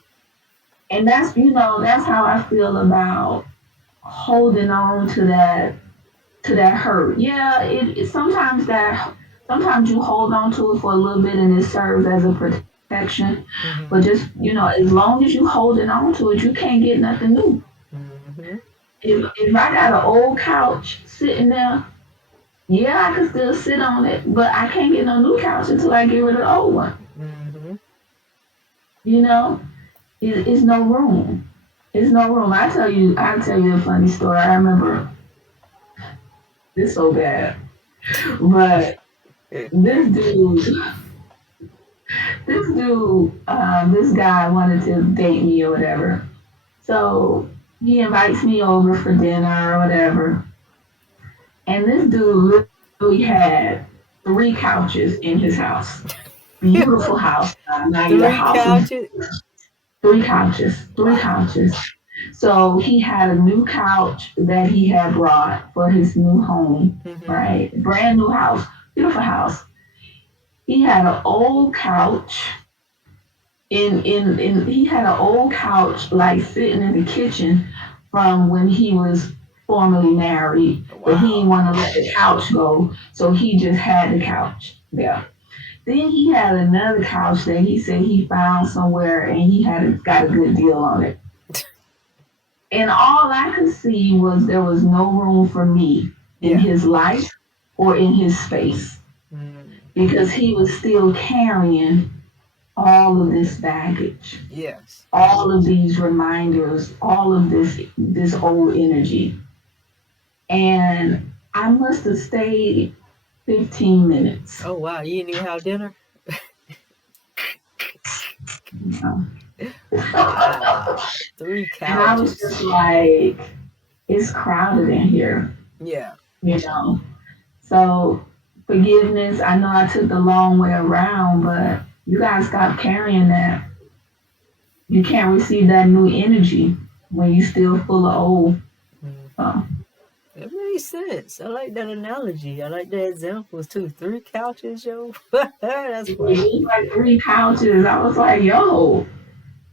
And that's how I feel about holding on to that hurt. Yeah, sometimes you hold on to it for a little bit and it serves as a protection. But Mm-hmm. just as long as you holding on to it, you can't get nothing new. Mm-hmm. If I got an old couch sitting there, yeah, I can still sit on it, but I can't get no new couch until I get rid of the old one. Mm-hmm. You know, it's no room. It's no room. I tell you a funny story. I remember this so bad, but this dude, this guy wanted to date me or whatever. So he invites me over for dinner or whatever. And this dude literally had 3 couches in his house. Beautiful house. Now the Three house was couches. 3 couches, three Wow. couches. So he had a new couch that he had brought for his new home, Mm-hmm. right? Brand new house, beautiful house. He had an old couch in he had an old couch like sitting in the kitchen from when he was formerly married, but he didn't Wow. want to let the couch go, so he just had the couch there. Then he had another couch that he said he found somewhere and he had got a good deal on it. And all I could see was there was no room for me in Yeah. his life or in his space Mm. because he was still carrying all of this baggage, Yes. all of these reminders, all of this old energy. And I must have stayed 15 minutes. Oh wow. You didn't even have dinner. You know? Wow. Three And I was couches. just like, it's crowded in here, Yeah. you know. So forgiveness, I know I took the long way around, but you gotta stop carrying that. You can't receive that new energy when you still full of old. Mm. So It makes sense. I like that analogy. I like the examples too. Three couches, yo. That's it funny. was like 3 couches. I was like, yo,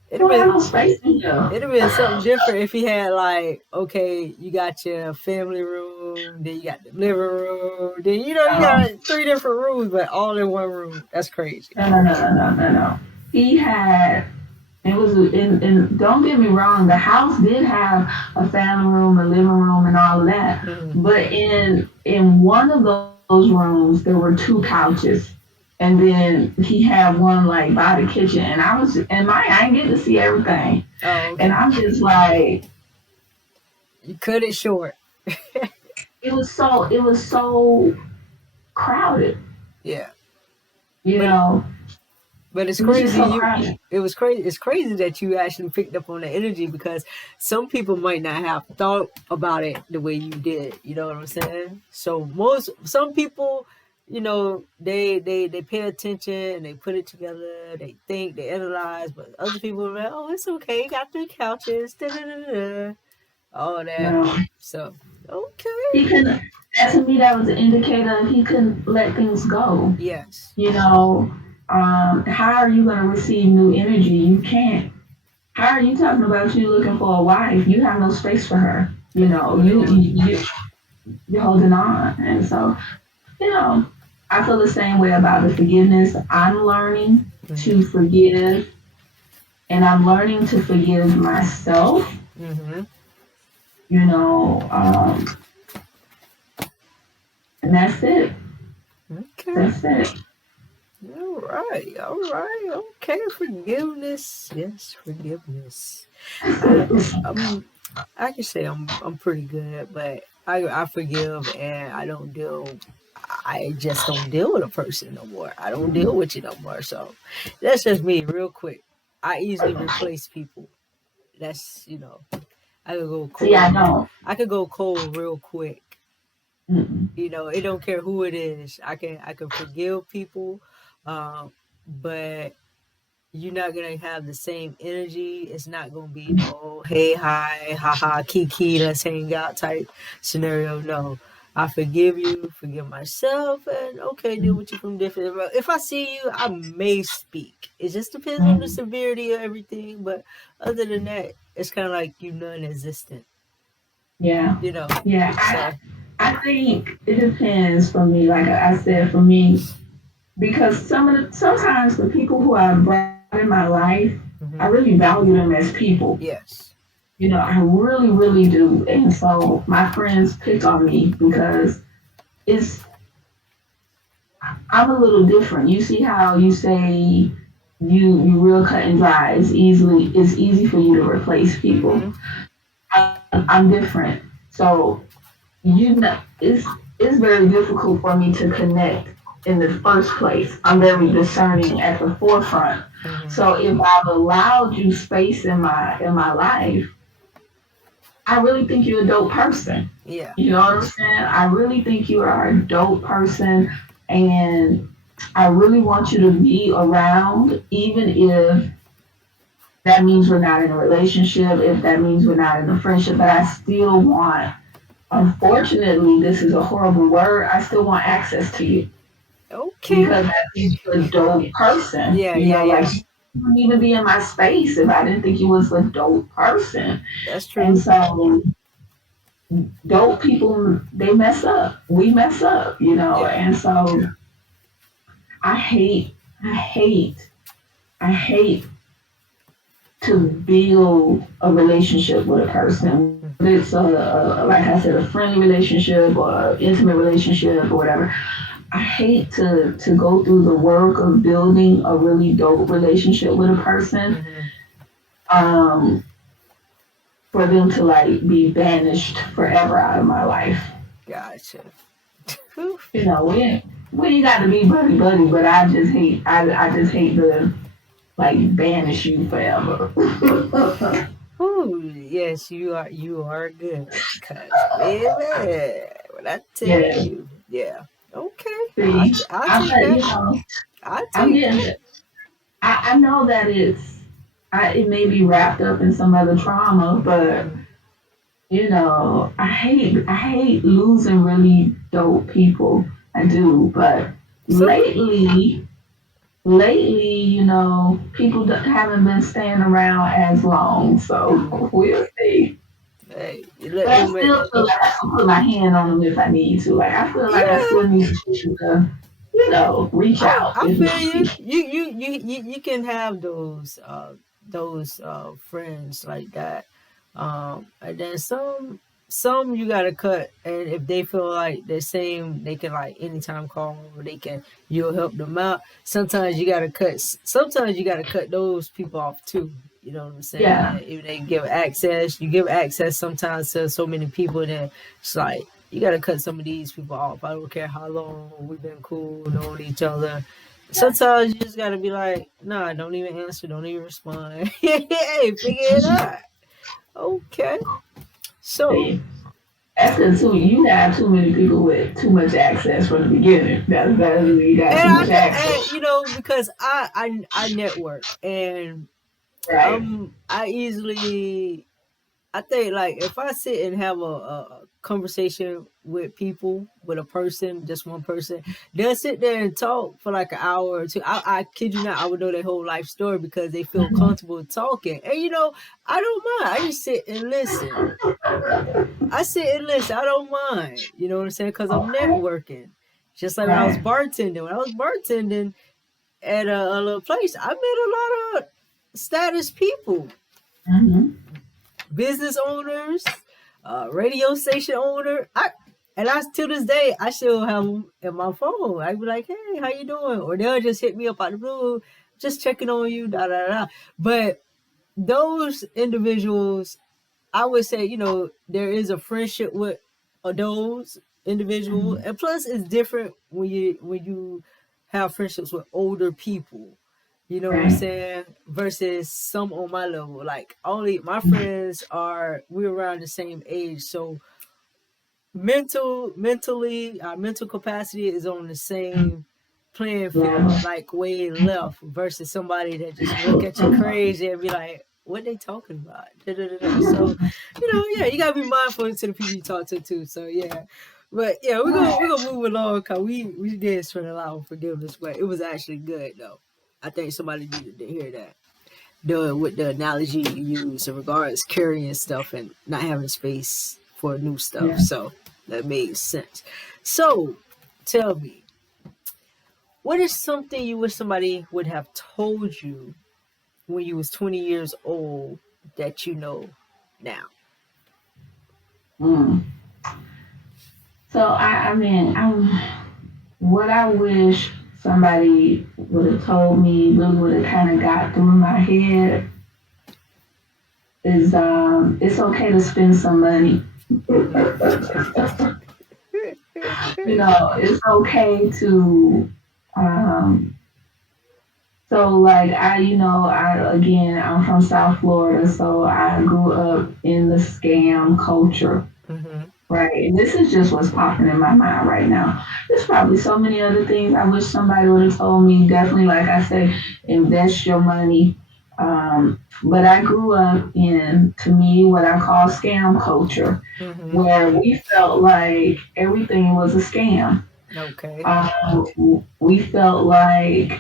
It'd you have don't have been no space in here. it'd have been something different if he had like, okay, you got your family room, then you got the living room, then you got No, like 3 different rooms, but all in one room. That's crazy. no. He had it was and don't get me wrong, the house did have a family room, a living room, and all of that. Mm-hmm. But in one of those rooms, there were 2 couches, and then he had one like by the kitchen, and I didn't get to see everything, Oh, and okay. I'm just like, You cut it short. it was so crowded, Yeah. you But know, But it's it was just crazy so crowded. it was crazy. It's crazy that you actually picked up on the energy because some people might not have thought about it the way you did. You know what I'm saying? So some people, they pay attention and they put it together. They think, they analyze. But other people are like, oh, it's okay. You got 3 couches. Da, da, da, da, all that. No, So okay. he couldn't. That to me, that was an indicator he couldn't let things go. Yes. You know, how are you going to receive new energy? You can't. How are you talking about you looking for a wife? You have no space for her. You Cause you know, hold it on. you're holding on, and so I feel the same way about the forgiveness. I'm learning Mm-hmm. to forgive, and I'm learning to forgive myself. Mm-hmm. You know, and that's it. Okay. That's it. All right, okay. Forgiveness, yes, forgiveness. I, I'm, I can say I'm pretty good, but I forgive and I don't deal. I just don't deal with a person no more. I don't deal with you no more. So that's just me, real quick. I easily replace people. That's I could go See, I cold. don't. I could go cold real quick. Mm-mm. It don't care who it is. I can forgive people, but you're not gonna have the same energy. It's not gonna be no hey hi haha kiki let's hang out type scenario. No, I forgive you, forgive myself, and okay, deal with you from different. If I see you, I may speak. It just depends on the Mm. severity of everything. But other than that, it's kind of like you non-existent. Yeah, You know. yeah. So. I think it depends for me. Like I said, for me, because sometimes the people who I brought in my life, I Hmm. really value them as people. Yes. I really, really do. And so my friends pick on me because it's I'm a little different. You see how you say you real cut and dry. It's easy for you to replace people. Hmm. I'm different. So it's very difficult for me to connect in the first place. I'm very discerning at the forefront. Hmm. So if I've allowed you space in my life, I really think you're a dope person. Yeah. You know what I'm saying? I really think you are a dope person, and I really want you to be around, even if that means we're not in a relationship, if that means we're not in a friendship, but I still want, unfortunately, this is a horrible word, I still want access to you Okay. because I think you're a dope person. Yeah, You yeah, know, like yeah. you wouldn't even be in my space if I didn't think you was a dope person. That's And true. so dope people, they mess up. We mess up, you know. Yeah. And so I hate, I hate, I hate to build a relationship with a person, whether it's like I said, a friendly relationship or an intimate relationship or whatever. I hate to go through the work of building a really dope relationship with a person, Mm-hmm. um, for them to like be banished forever out of my life. Gotcha. Whew. You know, we ain't got to be buddy buddy, but I just hate to like banish you forever. Ooh, yes, you are good. Cause baby, what I tell Yeah. you, yeah. Okay, See, I'll I'm take you that. know I'll I'm take getting that. I know that it may be wrapped up in some other trauma, but Mm-hmm. I hate losing really dope people. I do, but So lately, people haven't been staying around as long, so we'll see. hey, you let But I them. still feel like I can put my hand on them if I need to. Like I feel like I Yeah, still need people to, reach out I if feel need you. be. You can have those friends like that. And then some you gotta cut, and if they feel like the same, they can like anytime call or they can you'll help them out. Sometimes you gotta cut. Sometimes you gotta cut those people off too. You know what I'm saying? Yeah, If they give access, you give access sometimes to so many people that it's like you gotta cut some of these people off. I don't care how long we've been cool, knowing each other. Sometimes you just gotta be like, nah, don't even answer, don't even respond. Hey, figure it out. Okay. So, see. That's because you have too many people with too much access from the beginning. That's you got too much access. and because I network and Right. I easily I think like if I sit and have a conversation with people, with a person, just one person, they'll sit there and talk for like an hour or two. I kid you not, I would know their whole life story because they feel comfortable talking. And I don't mind. I just sit and listen. I sit and listen. I don't mind. You know what I'm saying? Because I'm Okay. networking. Just like when I was Right. bartending. When I was bartending at a little place, I met a lot of status people, Mm-hmm. business owners, radio station owner. I to this day I still have them in my phone. I'd be like, "Hey, how you doing?" Or they'll just hit me up out the blue, just checking on you, da da da. But those individuals, I would say, there is a friendship with those individuals, Mm-hmm. and plus, it's different when you have friendships with older people. You know what I'm Right. saying? Versus some on my level. Like only my Mm-hmm. friends we're around the same age, so mentally, our mental capacity is on the same playing field, Level. like way left versus somebody that just look at you crazy and be like, what they talking about? Da, da, da, da. So, yeah, you gotta be mindful to the people you talk to too. So yeah. But yeah, we're gonna move along because we did spend a lot on forgiveness, but it was actually good though. I think somebody needed to hear that. With the analogy you use in regards carrying stuff and not having space for new stuff. Yeah. So that made sense. So tell me, what is something you wish somebody would have told you when you was 20 years old that you know now? Mm. So I mean, what I wish somebody would have told me, really would have kind of got through my head is it's okay to spend some money. Mm-hmm. It's okay to um, So like I'm from South Florida, so I grew up in the scam culture. Mm-hmm. Right. And this is just what's popping in my mind right now. There's probably so many other things I wish somebody would have told me. Definitely, like I said, invest your money. But I grew up in, to me, what I call scam culture, Mm-hmm. where we felt like everything was a scam. Okay. We felt like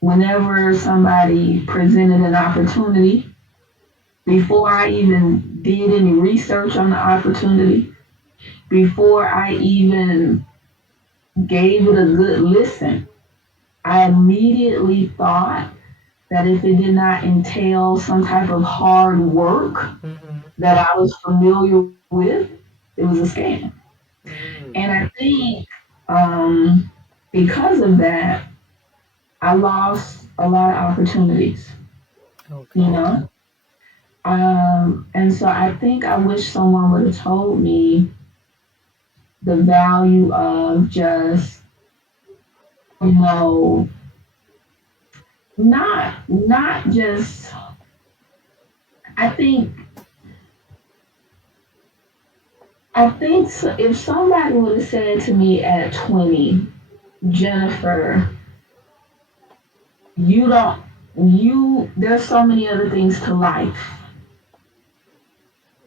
whenever somebody presented an opportunity, before I even did any research on the opportunity, before I even gave it a good listen, I immediately thought that if it did not entail some type of hard work Mm-hmm. that I was familiar with, it was a scam. And Mm. I think because of that, I lost a lot of opportunities, you Okay. know? And so I think I wish someone would have told me the value of just, you know, not just I think if somebody would have said to me at 20, Jennifer, you don't you there's so many other things to life.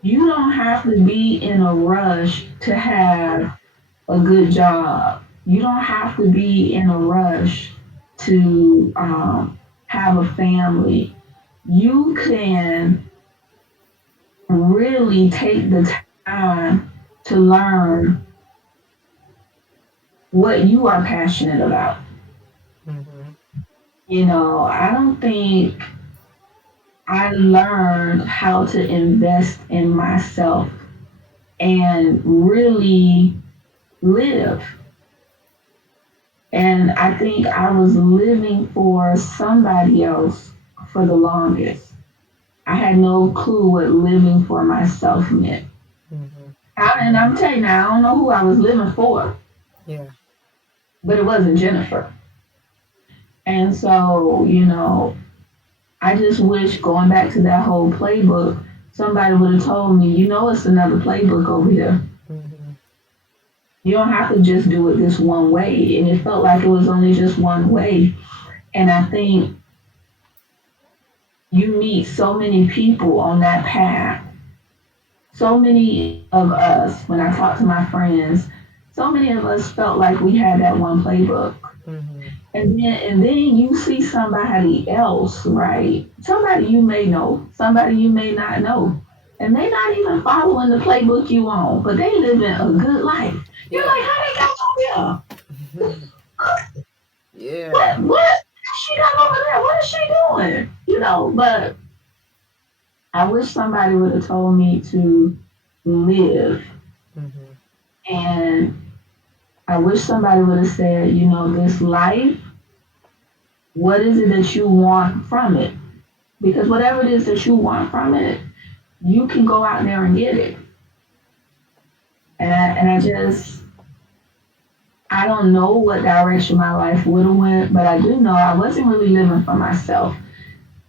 You don't have to be in a rush to have a good job. You don't have to be in a rush to have a family. You can really take the time to learn what you are passionate about. Mm-hmm. I don't think I learned how to invest in myself and really live. And I think I was living for somebody else for the longest. I had no clue what living for myself meant. Mm-hmm. And I'm telling you now, I don't know who I was living for, Yeah. but it wasn't Jennifer. And so, I just wish going back to that whole playbook, somebody would have told me, it's another playbook over here. Mm-hmm. You don't have to just do it this one way. And it felt like it was only just one way. And I think you meet so many people on that path. So many of us, when I talk to my friends, so many of us felt like we had that one playbook. Mm-hmm. And then you see somebody else, right? Somebody you may know, somebody you may not know. And they not even following the playbook you on, but they living a good life. You're Yeah. like, how they got over Yeah. there? What she got over there? What is she doing? But I wish somebody would have told me to live. Mm-hmm. And I wish somebody would have said, this life, what is it that you want from it? Because whatever it is that you want from it, you can go out there and get it. I don't know what direction my life would have went, but I do know I wasn't really living for myself.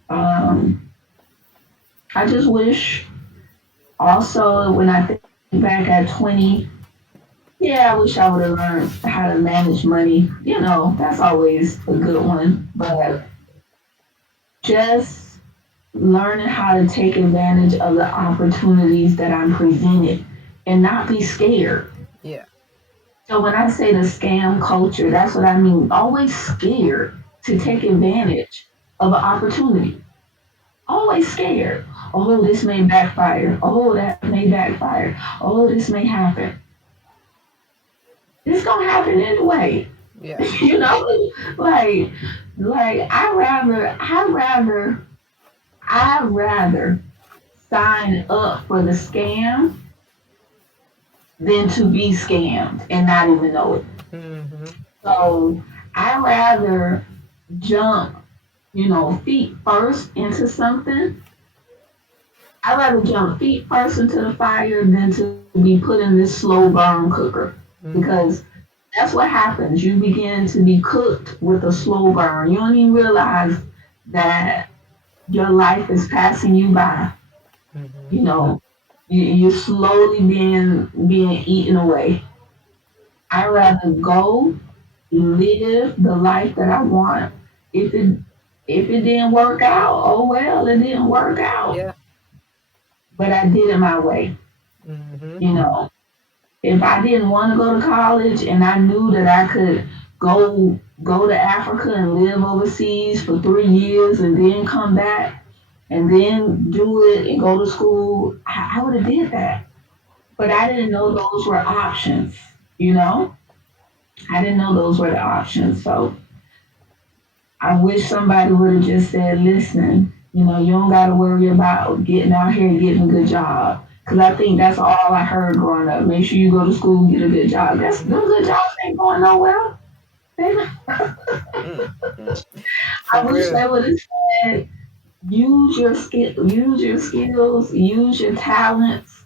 Um, I just wish also when I think back at 20, yeah, I wish I would have learned how to manage money. That's always a good one. But just learning how to take advantage of the opportunities that I'm presented and not be scared. Yeah. So when I say the scam culture, that's what I mean. Always scared to take advantage of an opportunity. Always scared. Oh, this may backfire. Oh, that may backfire. Oh, this may happen. It's gonna happen anyway. Yeah. you know, like I rather sign up for the scam than to be scammed and not even know it. Mm-hmm. So I rather jump, feet first into something. I rather jump feet first into the fire than to be put in this slow burn cooker Mm-hmm. because That's what happens. You begin to be cooked with a slow burn. You don't even realize that your life is passing you by. Hmm. You know, you're slowly being eaten away. I'd rather go live the life that I want. If it if it didn't work out, oh well, it didn't work out. Yeah. But I did it my way. Hmm. You know, if I didn't want to go to college and I knew that I could go to Africa and live overseas for 3 years and then come back and then do it and go to school, I would have did that. But I Yeah. didn't know those were options. You know, I didn't know those were the options. So I wish somebody would have just said, listen, you don't got to worry about getting out here and getting a good job. Because I think that's all I heard growing up. Make sure you go to school, get a good job. Them Hmm. good jobs ain't going nowhere. Mm. For I wish real. they would have said, use your skills, use your talents,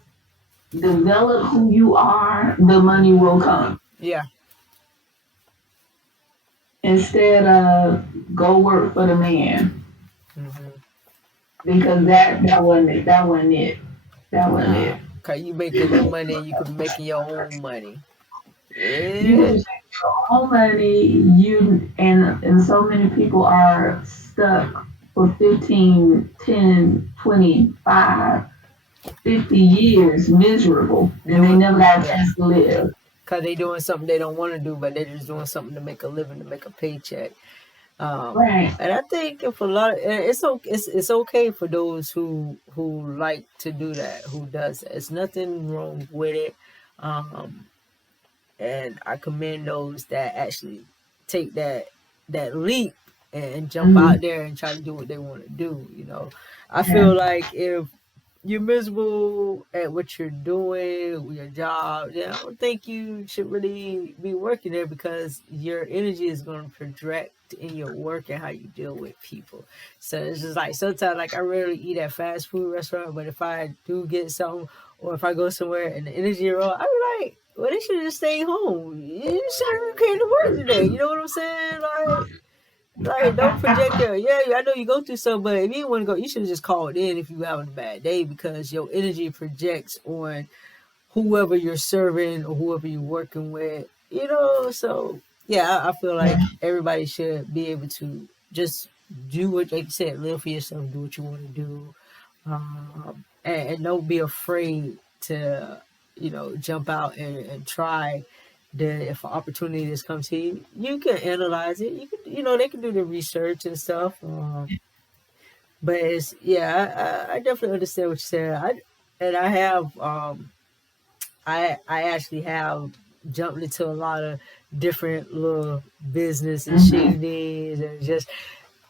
develop who you are, the money will Hmm. come. Yeah. Instead of go work for the man. Hmm. Because that wasn't it. That wasn't it. That wasn't Nah. it. Cause you making the money, you could be making your own money. You can Yeah. make your own money. And so many people are stuck for 15, 10, 25, 50 years miserable, and they Doing. never got a Yeah. chance to live. Cause they doing something they don't want to do, but they're just doing something to make a living, to make a paycheck. Right. And I think if a lot, it's okay for those who like to do that, who does it. It's nothing wrong with it. Um, and I commend those that actually take that leap and jump Hmm. out there and try to do what they want to do. I Yeah. feel like if you're miserable at what you're doing with your job, then I don't think you should really be working there because your energy is going to project in your work and how you deal with people. So it's just like sometimes, like I rarely eat at fast food restaurant, but if I do get something or if I go somewhere and the energy is wrong, I be like, well, they should have just stayed home. You should have came to work today. You know what I'm saying? Like, don't project your. Yeah, I know you go through something, but if you didn't want to go, you should have just called in if you were having a bad day because your energy projects on whoever you're serving or whoever you're working with. So yeah, I feel like Yeah. everybody should be able to just do what, like you said, live for yourself, do what you want to do, and don't be afraid to jump out and try. If an opportunity just comes to you, you can analyze it. You can, they can do the research and stuff. But it's yeah, I definitely understand what you said. I have I actually have jumped into a lot of different little business and Hmm. shindigs and just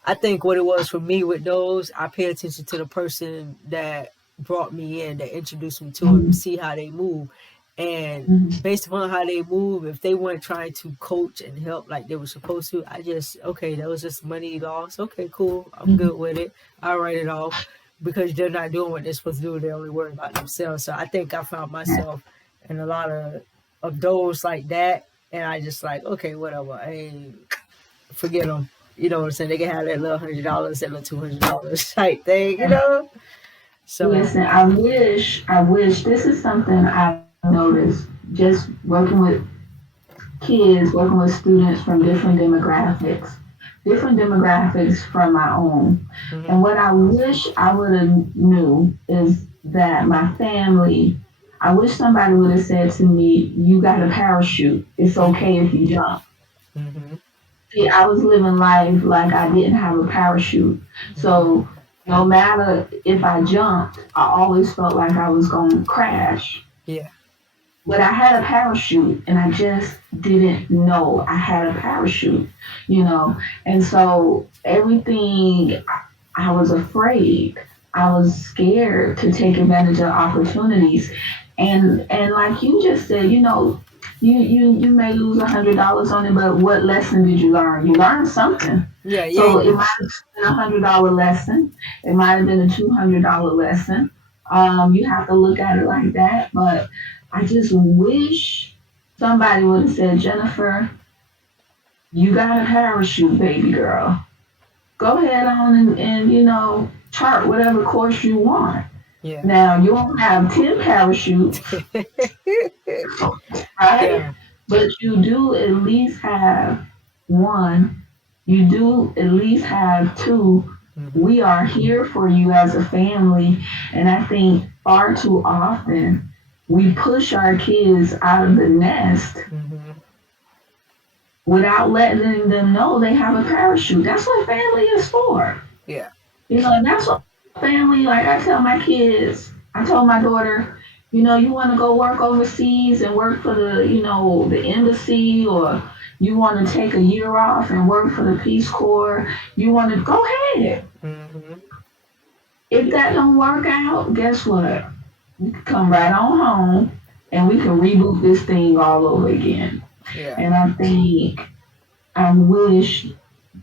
I think what it was for me with those, I pay attention to the person that brought me in, that introduced me to them, Hmm. see how they move. And Hmm. based upon how they move, if they weren't trying to coach and help like they were supposed to, I just, okay, that was just money lost. Okay, cool. I'm good with it. I'll write it off because they're not doing what they're supposed to do. They're only worried about themselves. So I think I found myself in a lot of those like that. And I just like, okay, whatever. I ain't forget them. You know what I'm saying? They can have that little $100, that little $200 type thing. So, Listen, I wish this is something I've noticed just working with kids, working with students from different demographics from my own. hmm And what I wish I would have knew is that my family, I wish somebody would have said to me, you got a parachute. It's hmm okay if you jump. hmm See, I was living life like I didn't have a parachute. hmm So no matter if I jumped, I always felt like I was going to crash. yeah, But I had a parachute and I just didn't know I had a parachute, you know? And so everything, I was afraid. I was scared to take advantage of opportunities. And like you just said, you may lose $100 on it, but what lesson did you learn? You learned something. yeah, So yeah. it might have been $100 lesson. It might have been a $200 lesson. You have to look at it like that. But I just wish somebody would have said, Jennifer, you got a parachute, baby girl. Go ahead on and chart whatever course you want. Yeah. Now, you won't have 10 parachutes, right? Yeah. But you do at least have one. You do at least have two. Mm-hmm. We are here for you as a family. And I think far too often we push our kids out of the nest Mm-hmm. without letting them know they have a parachute. That's what family is for. Yeah. And that's what family, like I tell my kids, I told my daughter, you want to go work overseas and work for the embassy, or you want to take a year off and work for the Peace Corps, you want to go ahead. Mm-hmm. If that don't work out, guess what? We can come right on home and we can reboot this thing all over again. Yeah. And I wish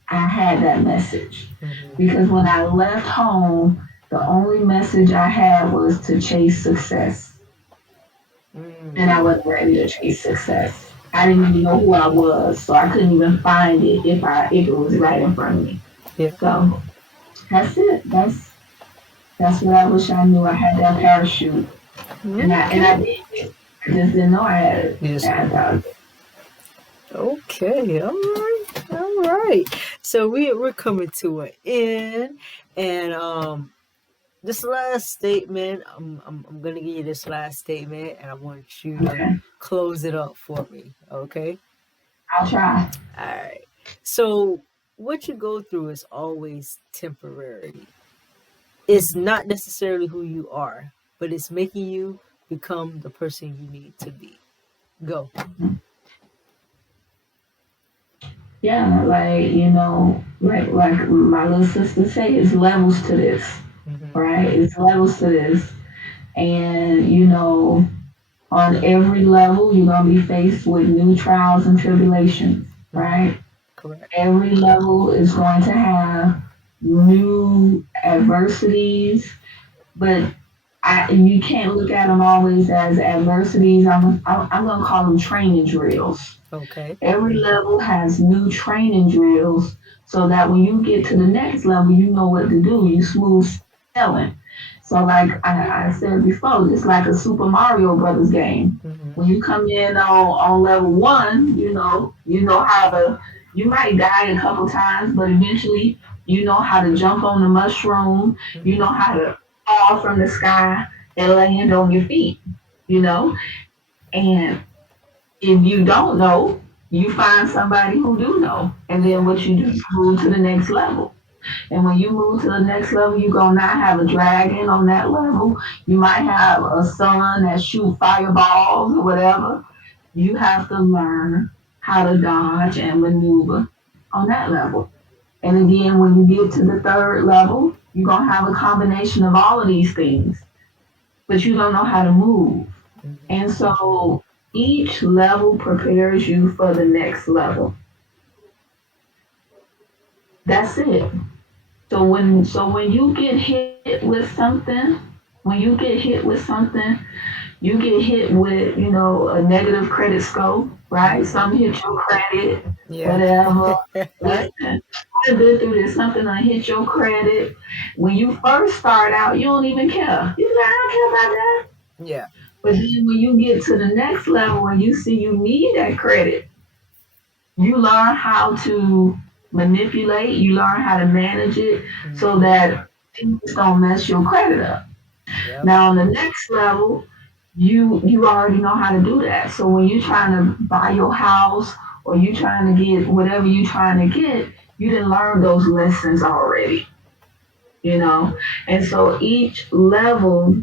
I had that message Mm-hmm. because when I left home, the only message I had was to chase success. And I Mm. wasn't ready to chase success. I didn't even know who I was, so I couldn't even find it if it was right in front of me. Yeah. So that's it. That's what I wish I knew. I had that parachute, and I Okay. did. I just didn't know I had it. Yes. And I thought, Okay. All right. All right. So we're coming to an end, and this last statement. I'm gonna give you this last statement, and I want you to okay, close it up for me. Okay. I'll try. All right. So what you go through is always temporary. It's not necessarily who you are, but it's making you become the person you need to be. Go. Yeah, like my little sister say, it's levels to this, Mm-hmm. right? It's levels to this, and on every level, you're gonna be faced with new trials and tribulations, Mm-hmm. right? Correct. Every level is going to have new adversities, but you can't look at them always as adversities. I'm gonna call them training drills. Okay. Every level has new training drills so that when you get to the next level, you know what to do. You smooth sailing. So, like I said before, it's like a Super Mario Brothers game. Mm-hmm. When you come in on level one, you know how to. You might die a couple times, but eventually you know how to jump on the mushroom. You know Mm-hmm. how to fall from the sky and land on your feet. You know, and if you don't know, you find somebody who do know. And then Yeah. what you do, you move to the next level. And when you move to the next level, you're going to not have a dragon on that level. You might have a sun that shoot fireballs or whatever. You have to learn how to dodge and maneuver on that level. And again, when you get to the third level, you're going to have a combination of all of these things, but you don't know how to move. And Mm-hmm. so each level prepares you for the next level. That's it. So when you get hit with something, when you get hit with something, you get hit with, a negative credit score, right? Mm-hmm. Some hit your credit, Yeah. whatever. Listen, I've been through this. Something that hit your credit. When you first start out, you don't even care. You like, I don't care about that. Yeah. But then when you get to the next level and you see you need that credit, you learn how to manipulate, you learn how to manage it so Mm-hmm. that things don't mess your credit up. Yep. Now on the next level, you already know how to do that. So when you're trying to buy your house or you trying to get whatever you're trying to get, you didn't learn those lessons already, you know? And so each level,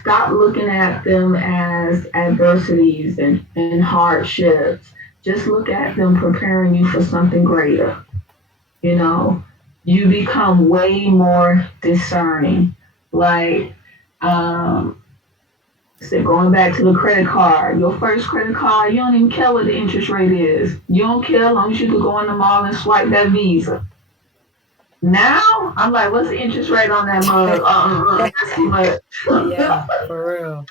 stop looking at them as adversities and hardships. Just look at them preparing you for something greater. You know, you become way more discerning. Like, so going back to the credit card, your first credit card, you don't even care what the interest rate is. You don't care as long as you can go in the mall and swipe that Visa. Now, I'm like, what's the interest rate on that mug? That's too much. Yeah. For real.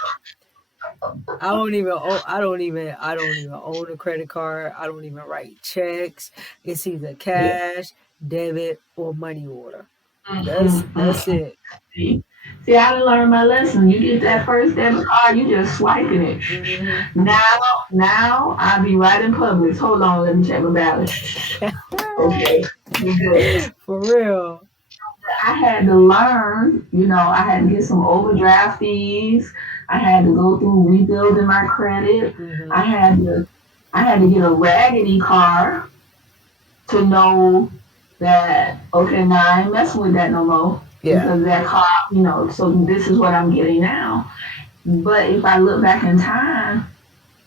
I don't even own a credit card. I don't even write checks. It's either Yeah. cash, debit, or money order. Mm-mm, That's mm-mm. it. See, I done learned my lesson. You get Yeah. that first debit card, you just swiping it. Hmm. Now, now I be right in Publix. Hold on, let me check my balance. Okay, we good. For real. I had to learn, I had to get some overdraft fees. I had to go through rebuilding my credit. I Hmm. had to, I had to get a raggedy car to know that okay, now I ain't messing with that no more Yeah. because that car, so this is what I'm getting now. But if I look back in time,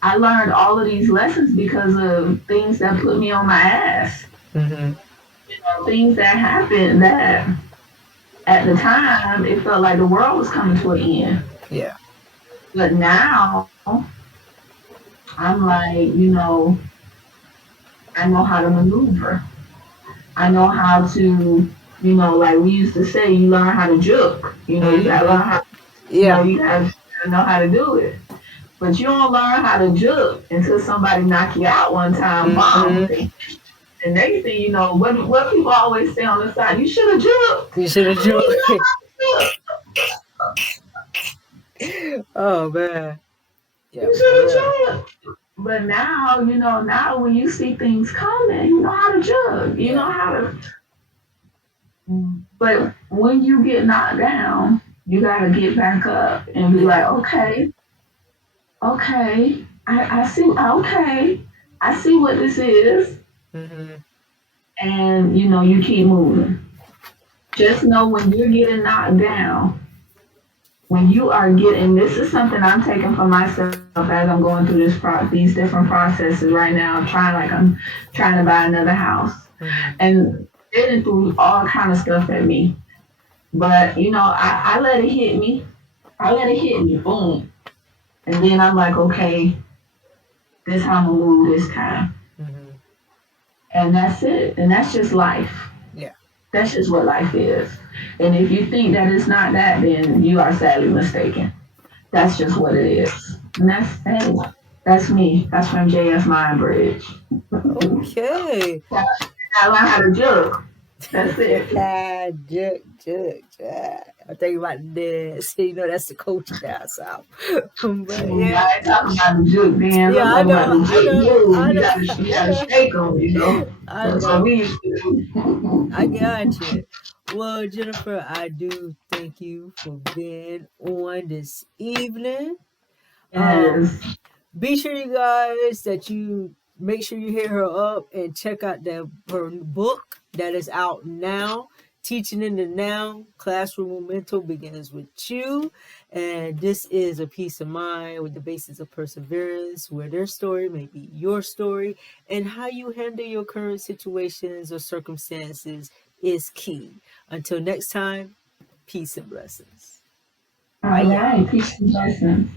I learned all of these lessons because of things that put me on my ass. Hmm. Things that happened that at the time it felt like the world was coming to an end. Yeah. But now I'm like, I know how to maneuver. I know how to, like we used to say, you learn how to juke. You gotta Hmm. learn how, Yeah. you gotta know how to do it. But you don't learn how to juke until somebody knock you out one time, bomb. Hmm. And next thing you know, what people always say on the side, you should have juked. You should have I didn't joked. know how to juke. Oh man. Yeah, You for should real. have juked. But now, now when you see things coming, you know how to judge. You know Yeah. how to. But when you get knocked down, you gotta get back up and be like, Yeah. okay, okay, I see, okay, I see what this is, Hmm. and you keep moving. Just know when you're getting knocked down, when you are getting, this is something I'm taking for myself as I'm going through these different processes right now. I'm trying to buy another house, Hmm. and getting through all kind of stuff at me. But I let it hit me. I let it hit me, boom, and then I'm like, okay, this how I'm gonna move this time, Hmm. and that's it. And that's just life. Yeah. That's just what life is. And if you think that it's not that, then you are sadly mistaken. That's just what it is. And that's me. That's from jf.mindbridge. Okay. I learned how to joke. That's it. Jerk, jerk, jerk. I'm thinking about this. You know, that's the culture down south. But yeah, I ain't talking about the juke dance. yeah, I'm I talking about know, the I juke know, move. I You know, gotta, you I gotta know, shake them. I That's what know. we used to I do. got you. Well, Jennifer, I do thank you for being on this evening. Um, Yes. Be sure you guys that you make sure you hit her up and check out her book that is out now. Teaching in the Now, Classroom Momentum begins with you. And this is a peace of mind with the basis of perseverance, where their story may be your story, and how you handle your current situations or circumstances is key. Until next time, peace and blessings. All Bye, right. y'all. Peace and blessings.